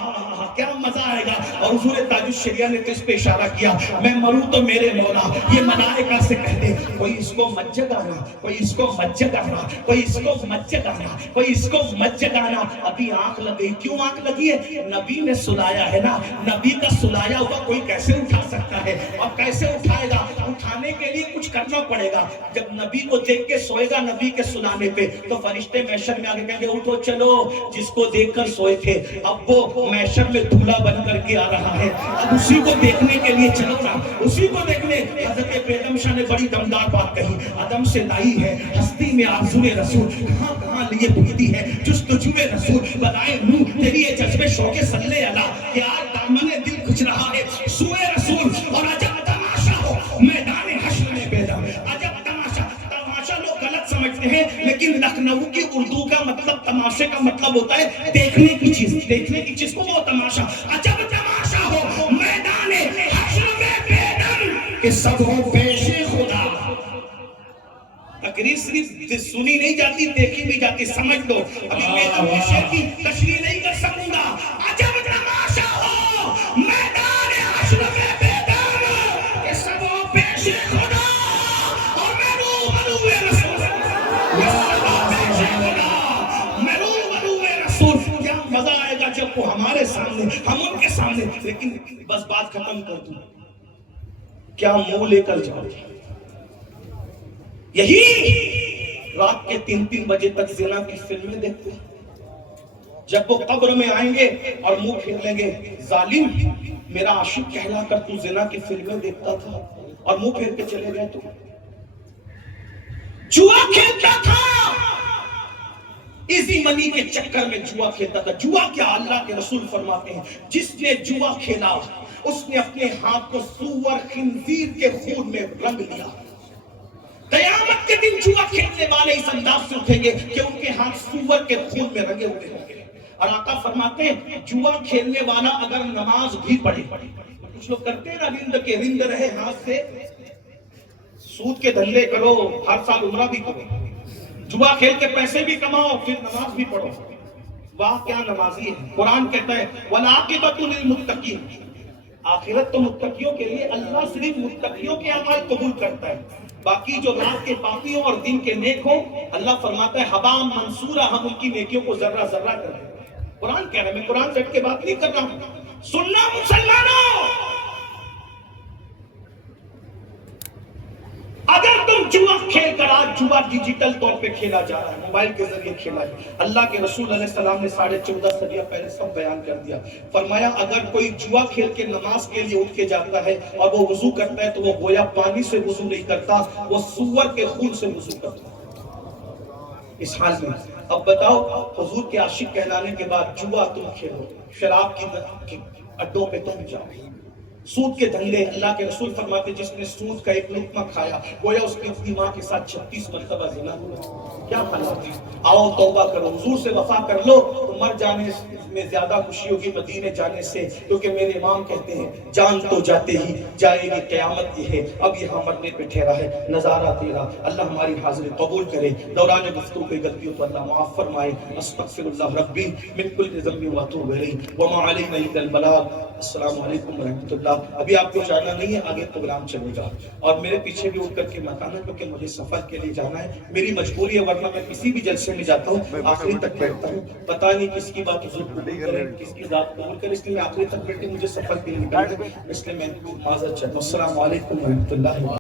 کیا مزہ آئے گا۔ اور حضور تاج الشریعہ نے تو اس پہ اشارہ کیا، میں مروں تو میرے مولا یہ ملائکہ سے کہتے کوئی اس کو مت جگانا، کوئی اس کو مت جگانا، کوئی اس کو مت جگانا، کوئی اس کو مت جگانا۔ ابھی آنکھ لگی، کیوں آنکھ لگی ہے؟ نبی نے سلایا ہے نا، نبی کا سلایا ہوا کوئی کیسے اٹھا سکتا ہے؟ اور کیسے اٹھائے گا؟ اٹھانے کے لیے کچھ کرنا پڑے گا۔ جب نبی کو دیکھ کے سوئے گا نبی کے سلانے پہ تو فرشتے محشر میں آگے کہیں گے اٹھو چلو، جس کو دیکھ کر سوئے تھے اب وہ محشر میں دھولا بن کر کے آ رہا ہے، اب اسی کو دیکھنے کے لیے چلو نا، اسی کو دیکھنے۔ حضرت بیگم شاہ نے بڑی دمدار بات کہی، عدم سے لائی ہے ہستی میں آرزوئے رسول، کہاں کہاں لیے پھرتی ہے جستجوئے رسول، بلائے نور تیری یہ جذبے شوق صلی اللہ کہ آج دامن دل کھچ رہا ہے سوئے رسول۔ اور عجب تماشا ہو میدان حشر میں بیدم، عجب تماشا لوگ غلط سمجھتے ہیں، لیکن لکھنؤ کی اردو کا مطلب تماشے کا مطلب ہوتا ہے دیکھنے کی چیز، دیکھنے کی چیز کو وہ تماشا۔ عجب تماشا ہو میدان حشر میں بیدم کہ سب ہو پیش خدا۔ تقریر صرف سنی نہیں جاتی، دیکھی بھی جاتی، سمجھ لو۔ ابھی میں ہمیشہ کی تشریح نہیں کر سکوں گا۔ عجب تماشا ہو میدان حشر میں بیدم کہ سب ہو پیش خدا، اور میں روبروئے رسول، میں روبروئے رسول۔ کیا مزہ آئے گا جب وہ ہمارے سامنے، ہم ان کے سامنے۔ لیکن بس بات ختم کر دوں، کیا منہ لے کر جاؤ؟ یہی رات کے 3 بجے تک زنا کی فلمیں دیکھتے ہیں، جب وہ قبر میں آئیں گے اور منہ پھیر لیں گے، ظالم میرا عاشق کہلا کر تو زنا کی فلمیں دیکھتا تھا اور منہ پھیر کے چلے گئے، تو جوا کھیلتا تھا، ایزی منی کے چکر میں جوا کھیلتا تھا۔ جوا کیا؟ اللہ کے رسول فرماتے ہیں جس نے جوا کھیلا اس نے اپنے ہاتھ کو سور خنزیر کے خون میں رنگ لیا۔ قیامت کے دن جوا کھیلنے والے اس انداز سے اٹھیں گے کہ ان کے ہاتھ سور کے خون میں رنگے ہوئے ہوں گے۔ اور آقا فرماتے ہیں جوا کھیلنے والا اگر نماز بھی پڑھے، کچھ لوگ کرتے ہیں نا رند کے رند رہے ہاتھ سے، سود کے دھندے کرو، ہر سال عمرہ بھی کرو، جوا کھیل کے پیسے بھی کماؤ، پھر نماز بھی پڑھو، واہ کیا نمازی ہے۔ قرآن کہتا ہے وَالْعَاقِبَةُ لِلْمُتَّقِينَ، آخرت تو متقیوں کے لیے، اللہ صرف متقیوں کے اعمال قبول کرتا ہے، باقی جو رات کے پاپیوں اور دن کے نیک ہوں اللہ فرماتا ہے حبام منصورہ، ہم ان کی نیکیوں کو ذرہ ذرہ کر دیں۔ قرآن کہہ رہا ہے، میں قرآن سے ہٹ کے بات نہیں کر رہا ہوں. سننا مسلمانوں، اگر تم جوا کھیل کر، آج جوا ڈیجیٹل طور پہ کھیلا جا رہا ہے، موبائل کے ذریعے کھیلا جا رہا ہے. اللہ کے رسول علیہ السلام نے 14.5 صدیاں پہلے سب بیان کر دیا. فرمایا اگر کوئی جوا کھیل کے نماز کے لیے اٹھ کے جاتا ہے اور وہ وضو کرتا ہے تو وہ گویا پانی سے وضو نہیں کرتا، وہ سور کے خون سے وضو کرتا ہے. اس حال میں اب بتاؤ، حضور کے عاشق کہلانے کے بعد جوا تم کھیلو، شراب کی اڈوں پہ تم جاؤ، سود کے دھندے. اللہ کے رسول فرماتے جس نے سود کا ایک لقمہ کھایا گویا اس کی اپنی ماں کے ساتھ 36 مرتبہ زنا ہوا. کیا حالت ہے؟ آؤ توبہ کرو، حضور سے وفا کر لو تو مر جانے میں زیادہ خوشی ہوگی مدینے جانے سے، کیونکہ میرے امام کہتے ہیں جان تو جاتے ہی جائے گی قیامت. یہ ہے اب یہاں مرنے پہ ٹھہرا ہے نظارہ تیرا. اللہ ہماری حاضری قبول کرے. دوران گفتگو کی غلطیوں کو اللہ معاف فرمائے. استغفر اللہ ربی من کل ذنب واتوب الیہ وما علینا الا البلاغ. السلام علیکم ورحمۃ اللہ. ابھی آپ کو جانا نہیں ہے، آگے پروگرام چلے گا اور میرے پیچھے بھی اٹھ کر کے مت آنا کیونکہ مجھے سفر کے لیے جانا ہے. میری مجبوری ہے، ورنہ میں کسی بھی جلسے میں جاتا ہوں آخری تک بیٹھتا ہوں. پتہ نہیں کس کی بات حضور قبول کرے، کس کی ذات قبول کرے، اس لیے میں آخری تک بیٹھے، مجھے سفر کے لیے نکلنا ہے، اس لیے میں معذرت چاہتا ہوں. السلام علیکم ورحمۃ اللہ.